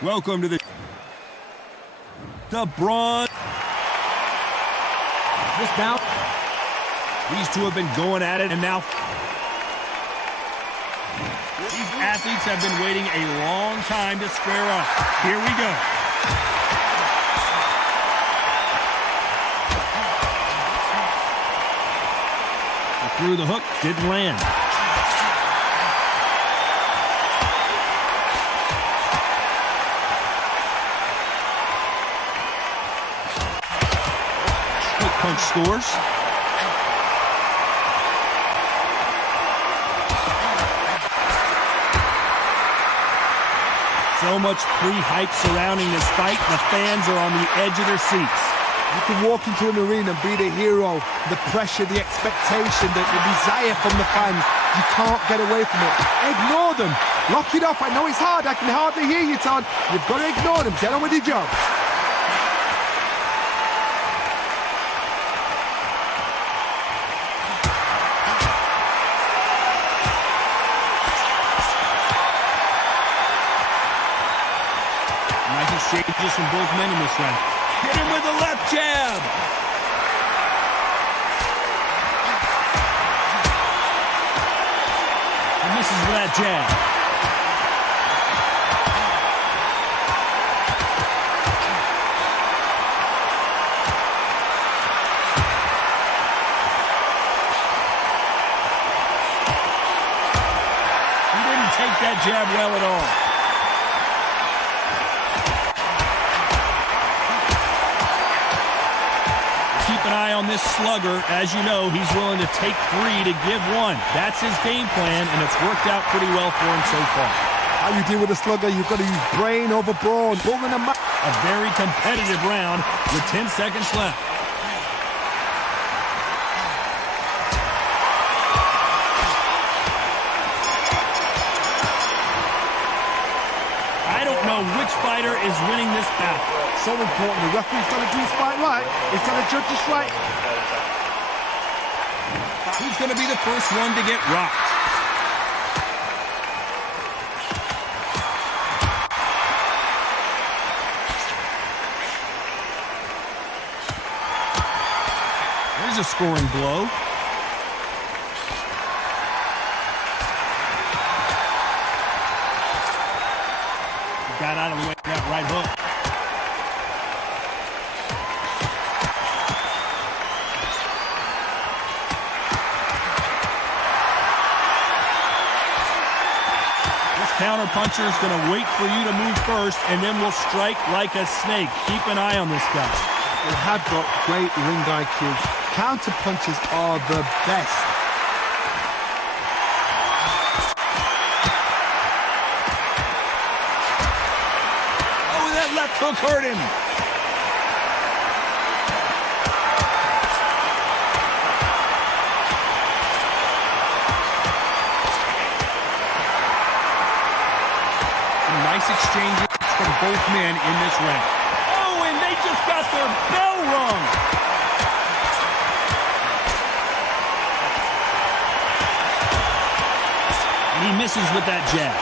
Welcome to the Bronze. This bout, These two have been going at it, and now these athletes have been waiting a long time to square up. Here we go. He threw the hook, didn't land. Quick punch scores. So much pre-hype surrounding this fight. The fans are on the edge of their seats. You can walk into an arena and be the hero. The pressure, the expectation, the desire from the fans. You can't get away from it. Ignore them. Lock it off. I know it's hard. I can hardly hear you, Todd. You've got to ignore them. Get on with your job. Nice exchanges from both men in this round. Hit him with a left jab. He misses with that jab. He didn't take that jab well at all. Keep an eye on this slugger. As you know, he's willing to take 3 to give 1. That's his game plan, and it's worked out pretty well for him so far. How you deal with a slugger, you've got to use brain over brawn. Bull in a A very competitive round with 10 seconds left. I don't know which fighter is winning this bout. So important. The referee's got to do his fight right. He's got to judge this right. Who's going to be the first one to get rocked? There's a scoring blow. Got out of the way of that right hook. counterpuncher is going to wait for you to move first and then will strike like a snake. Keep an eye on this guy. They have got great ring IQs. Counterpunchers are the best. Oh, that left hook hurt him. Nice exchanges from both men in this round. Oh, and they just got their bell rung. And he misses with that jab.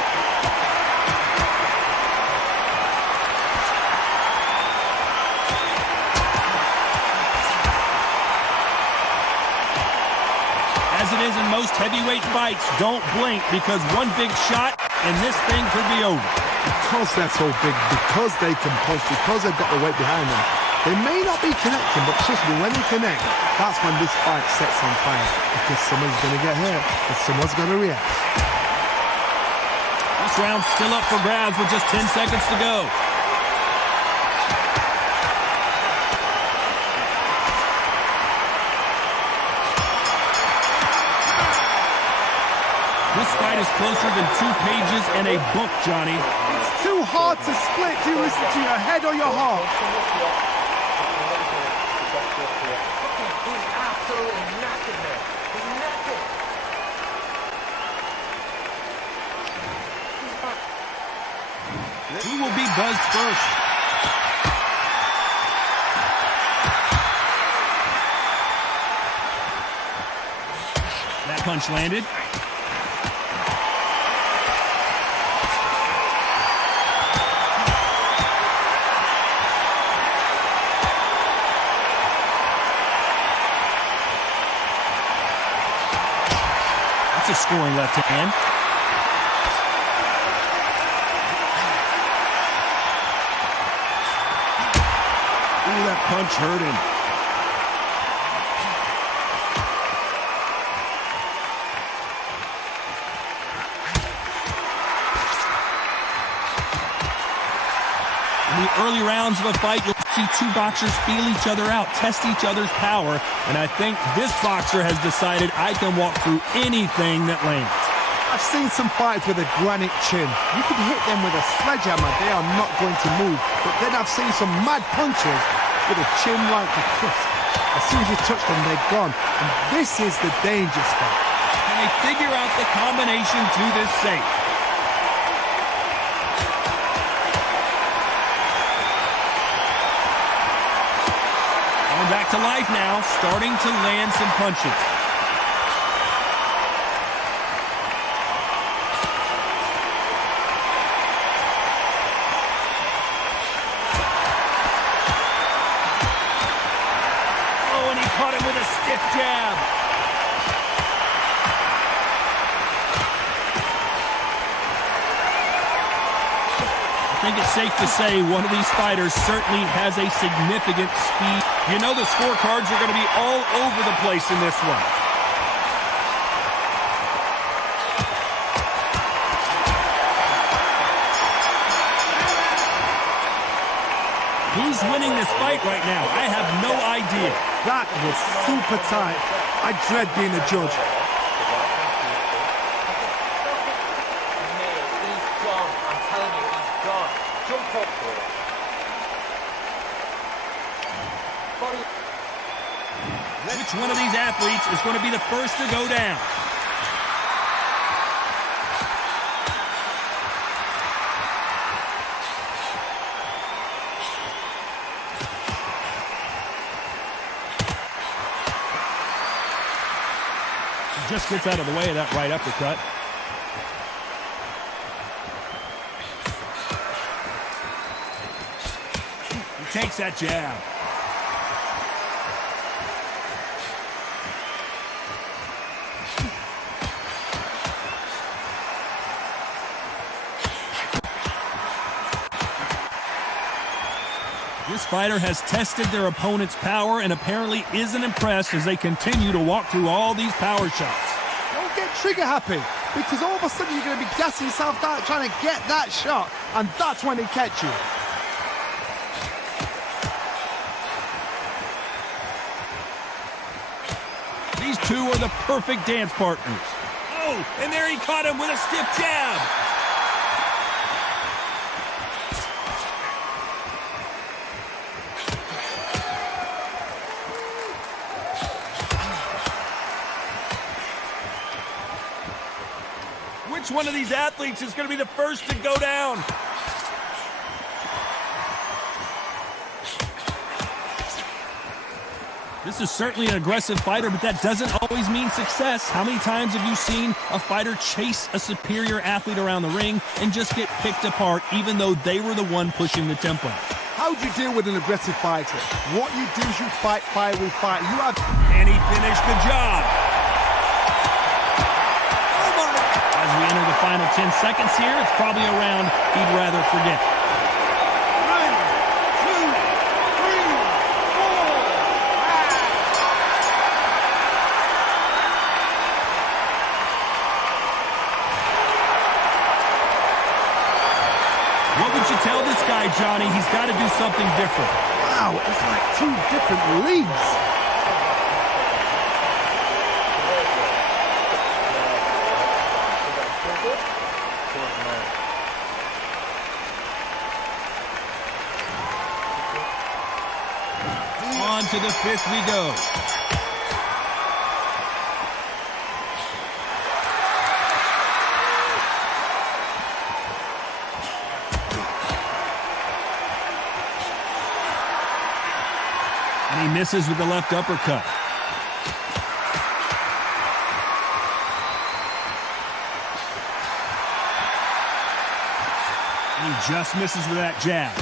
As it is in most heavyweight fights, don't blink because one big shot and this thing could be over. Because they're so big, because they can punch, because they've got the weight behind them, they may not be connecting, but trust me, when they connect, that's when this fight sets on fire. Because someone's going to get hurt, and someone's going to react. This round's still up for grabs with just 10 seconds to go. This fight is closer than 2 pages in a book, Johnny. It's too hard to split. Do you listen to your head or your heart? He's absolutely knackered, man. He's knackered. Who will be buzzed first? That punch landed. That's a scoring left hand. Ooh, that punch hurt him. In the early rounds of a fight, you'll see 2 boxers feel each other out, test each other's power, and I think this boxer has decided I can walk through anything that lands. I've seen some fighters with a granite chin. You could hit them with a sledgehammer, they are not going to move. But then I've seen some mad punchers with a chin like a crisp. As soon as you touch them, they're gone. And this is the danger spot. Can they figure out the combination to this safe? Coming back to life now, starting to land some punches. Oh, and he caught him with a stiff jab. I think it's safe to say one of these fighters certainly has a significant speed. You know the scorecards are going to be all over the place in this one. Who's winning this fight right now? I have no idea. That was super tight. I dread being a judge. He's gone. I'm telling you, he's gone. Jump up for it. Which one of these athletes is going to be the first to go down? He just gets out of the way of that right uppercut. He takes that jab. This fighter has tested their opponent's power and apparently isn't impressed as they continue to walk through all these power shots. Don't get trigger happy. because all of a sudden you're going to be gassing yourself out trying to get that shot, and that's when they catch you. These two are the perfect dance partners. Oh, and there he caught him with a stiff jab. Which one of these athletes is going to be the first to go down? This is certainly an aggressive fighter, but that doesn't always mean success. How many times have you seen a fighter chase a superior athlete around the ring and just get picked apart even though they were the one pushing the tempo? How do you deal with an aggressive fighter? What you do is you fight fire with fire. You have... And he finished the job. Oh my! As we enter the final 10 seconds here, it's probably a round he'd rather forget. 1, 2, 3, 4. What would you tell this guy, Johnny? He's got to do something different. Wow, it's like two different leagues. On to the 5th we go. And he misses with the left uppercut. And he just misses with that jab.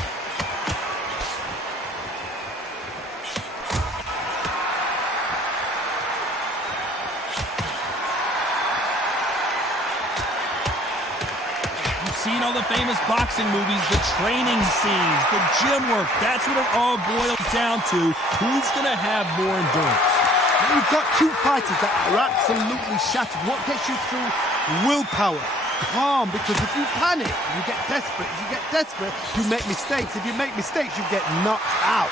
Seen all the famous boxing movies, the training scenes, the gym work. That's what it all boils down to. Who's going to have more endurance? You've got two fighters that are absolutely shattered. What gets you through? Willpower. Calm, because if you panic, you get desperate. If you get desperate, you make mistakes. If you make mistakes, you get knocked out.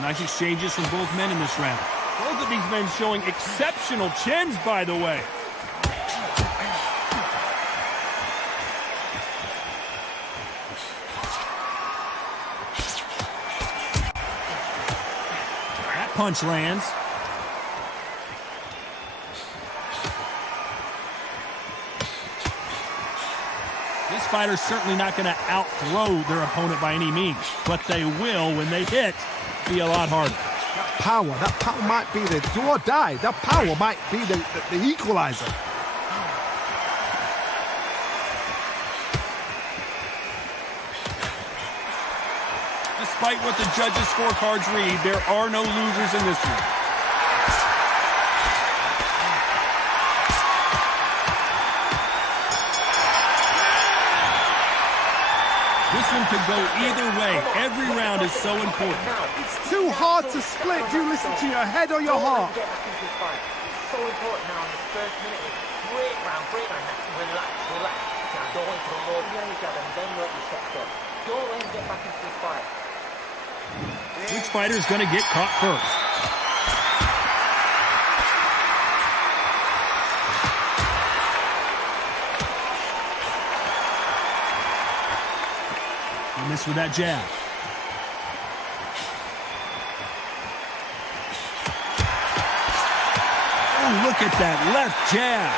Nice exchanges from both men in this round. Both of these men showing exceptional chins, by the way. That punch lands. This fighter's certainly not going to out-throw their opponent by any means, but they will, when they hit, be a lot harder. That power might be the do or die. That power might be the equalizer. Despite what the judges' scorecards read, there are no losers in this one. This one could go either way. Every round is so important. It's too hard to split. Do you listen to your head or your heart? Get back into this fight. It's so important now in the first minute. Break round. Relax. Now go into the low range jab and then work your shots up. Don't let him get back into this fight. Which fighter is going to get caught first? He missed with that jab. Oh, look at that left jab.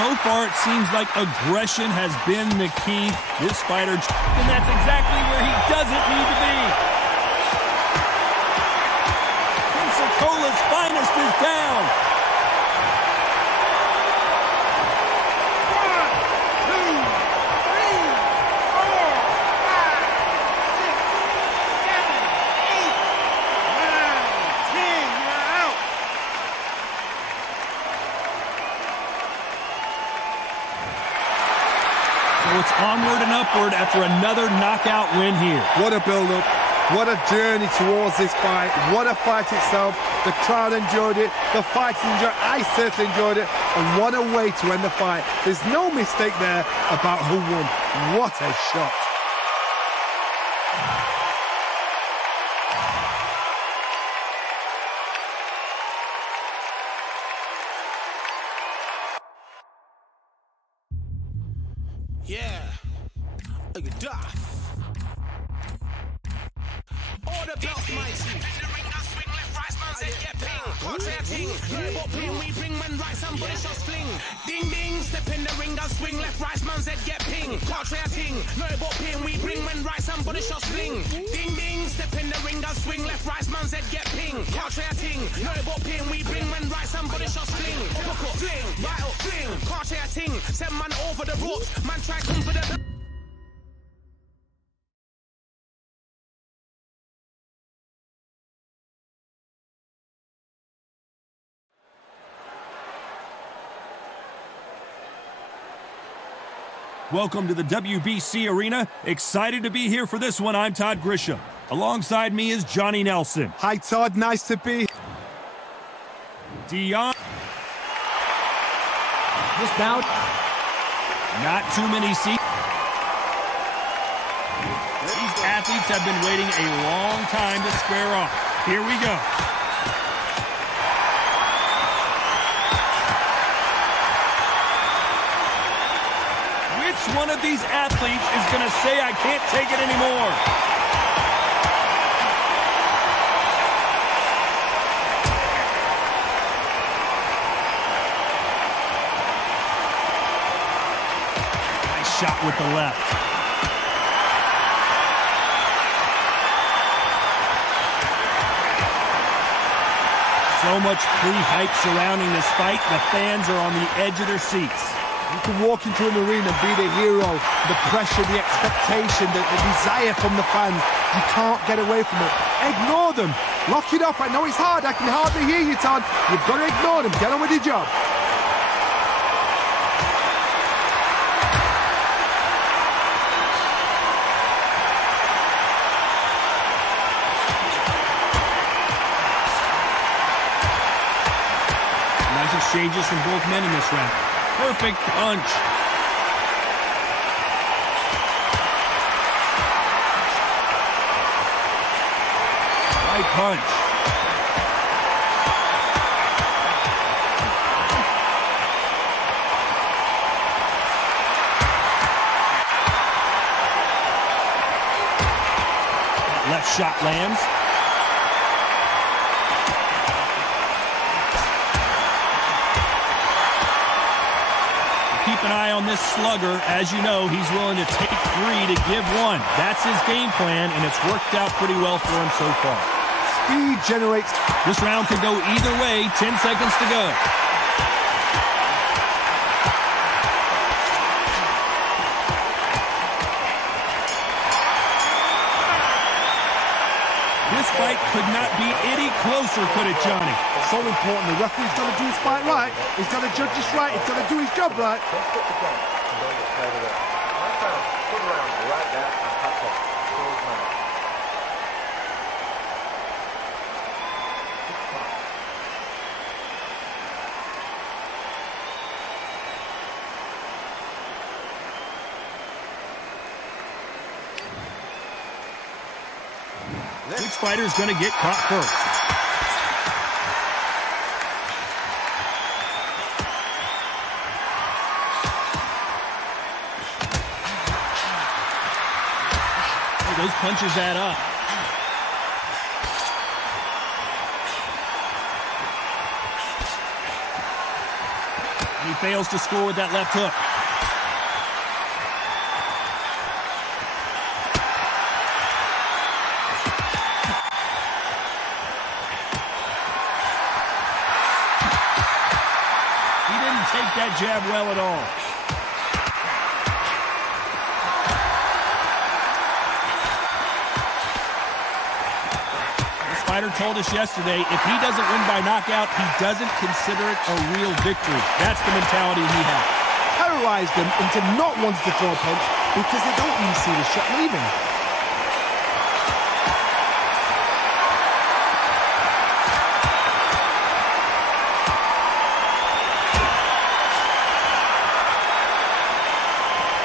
So far, it seems like aggression has been the key. This fighter, and that's exactly where he doesn't need to be. Pensacola's finest is down. 1, 2, 3, 4, 5, 6, 7, 8, 9, upward after another knockout win here. What a build-up. What a journey towards this fight. What a fight itself. The crowd enjoyed it. The fighters enjoyed it. I certainly enjoyed it. And what a way to end the fight. There's no mistake there about who won. What a shot. Yeah. Look at that. Order belts, mighty. We bring man right, somebody shots fling. Ding ding, step in the ring, and swing left, right, man's head get ping. Contrary ting, no about pin, we bring man right, somebody shots fling. Ding ding, step in the ring, and swing left, right, man's head get ping. Contrary ting, no about pin, we bring man right, somebody shots fling. Hook up, fling, right up, fling. Contrary ting, send man over the ropes, man try come for the. Welcome to the WBC Arena. Excited to be here for this one. I'm Todd Grisham. Alongside me is Johnny Nelson. Hi, Todd. Nice to be. Dion. This bout. Not too many seats. These athletes have been waiting a long time to square off. Here we go. Which one of these athletes is going to say, I can't take it anymore? Nice shot with the left. So much pre-hype surrounding this fight, the fans are on the edge of their seats. You can walk into an arena and be the hero, the pressure, the expectation, the desire from the fans. You can't get away from it. Ignore them. Lock it up. I know it's hard. I can hardly hear you, Todd. You've got to ignore them. Get on with your job. Nice exchanges from both men in this round. Perfect punch. Right punch. Left shot lands. Keep an eye on this slugger. As you know, he's willing to take 3 to give 1. That's his game plan, and it's worked out pretty well for him so far. Speed generates. This round could go either way. 10 seconds to go. This fight could not be any closer, could it, Johnny? So important. The referee's got to do his fight right. He's got to judge this right. He's got to do his job right. Don't put the gun and don't get carried away. Right round, good round, right there, and that's it. Close man. Which fighter's going to get caught first? Oh, those punches add up. And he fails to score with that left hook. Take that jab well at all. This fighter told us yesterday, if he doesn't win by knockout, he doesn't consider it a real victory. That's the mentality he has. Paralyzed him into not wanting to throw a punch. because they don't even see the shot leaving.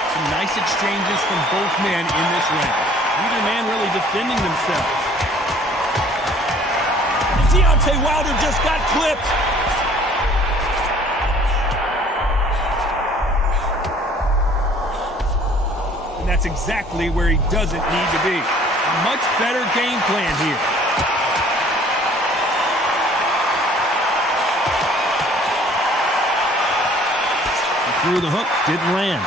Some nice exchanges from both men in this round. Neither man really defending themselves. And Deontay Wilder just got clipped. And that's exactly where he doesn't need to be. A much better game plan here. He threw the hook, didn't land.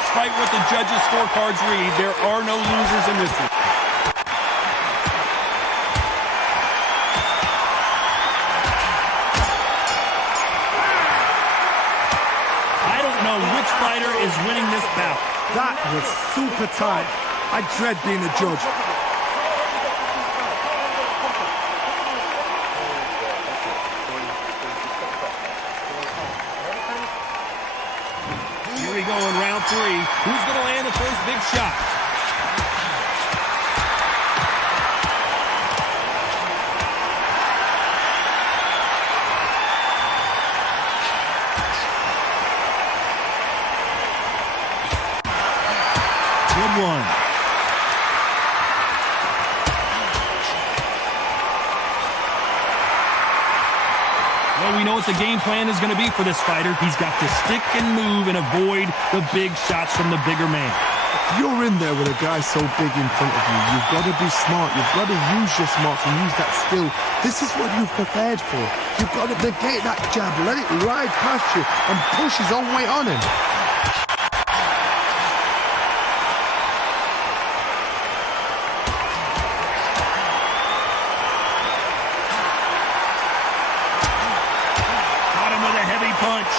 Despite what the judges' scorecards read, there are no losers in this one. Which fighter is winning this bout? That was super tight. I dread being a judge. Here we go in round 3. Who's going to land the first big shot? Good one. Well, we know what the game plan is going to be for this fighter. He's got to stick and move and avoid the big shots from the bigger man. If you're in there with a guy so big in front of you, you've got to be smart. You've got to use your smarts and use that skill. This is what you've prepared for. You've got to negate that jab, let it ride past you and push his own weight on him. Punch.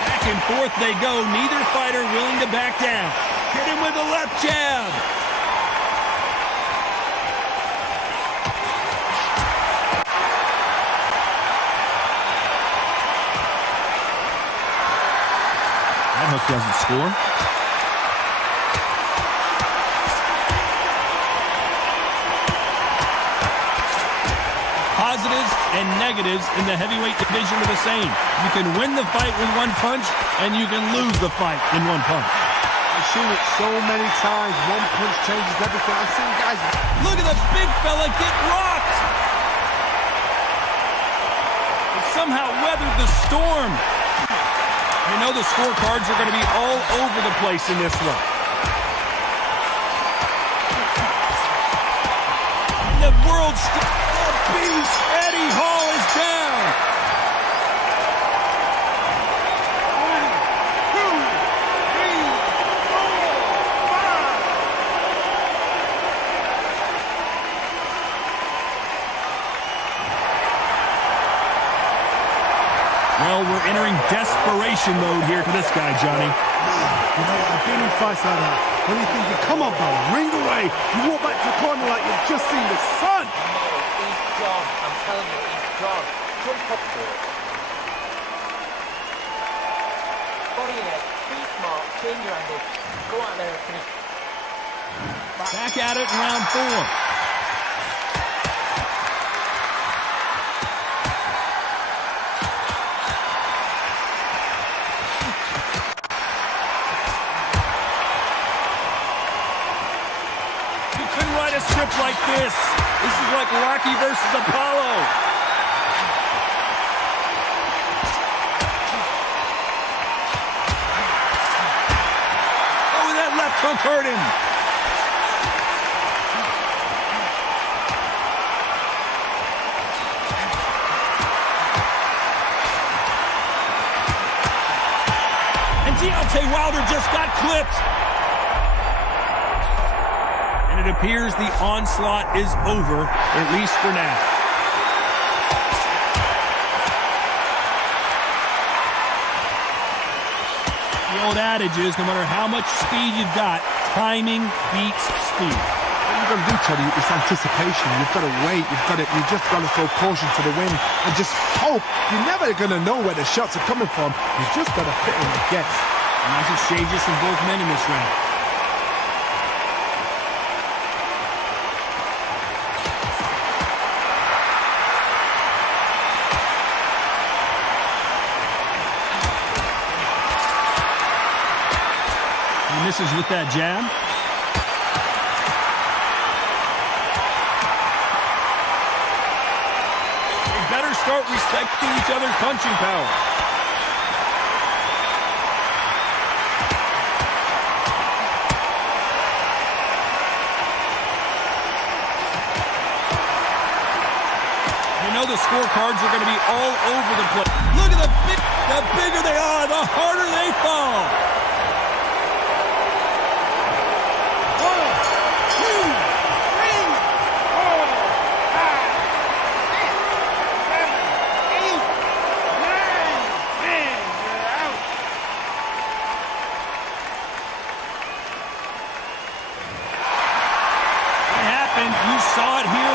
Back and forth they go. Neither fighter willing to back down. Hit him with a left jab. That hook doesn't score. Positives and negatives in the heavyweight division are the same. You can win the fight with one punch, and you can lose the fight in one punch. I've seen it so many times. One punch changes everything. I've seen guys... Look at the big fella get rocked! He somehow weathered the storm. You know the scorecards are going to be all over the place in this one. The world's... beast Eddie Hall is down. 1, 2, 3, 4, 5. Well, we're entering desperation mode here for this guy, Johnny. You know, I've been in fights like that. When you think, come on, bro, ring away. You walk back to the corner like you've just seen the sun. Gone. I'm telling you, he's gone. Jump up to it. Body in it. Be smart. Change your angle. Go out there and finish. Back at it in round 4. A script like this. This is like Rocky versus Apollo. Oh, that left hook hurt him. And Deontay Wilder just got clipped. It appears the onslaught is over, at least for now. The old adage is, no matter how much speed you've got, timing beats speed. What you've got to do, Teddy, is anticipation. You've got to wait. You just got to throw caution to the wind and just hope. You're never going to know where the shots are coming from. You just got to fit in the guess. Nice exchanges from both men in this round. He misses with that jab. They better start respecting each other's punching power. You know the scorecards are going to be all over the place. Look at the bigger they are, the harder they fall. You saw it here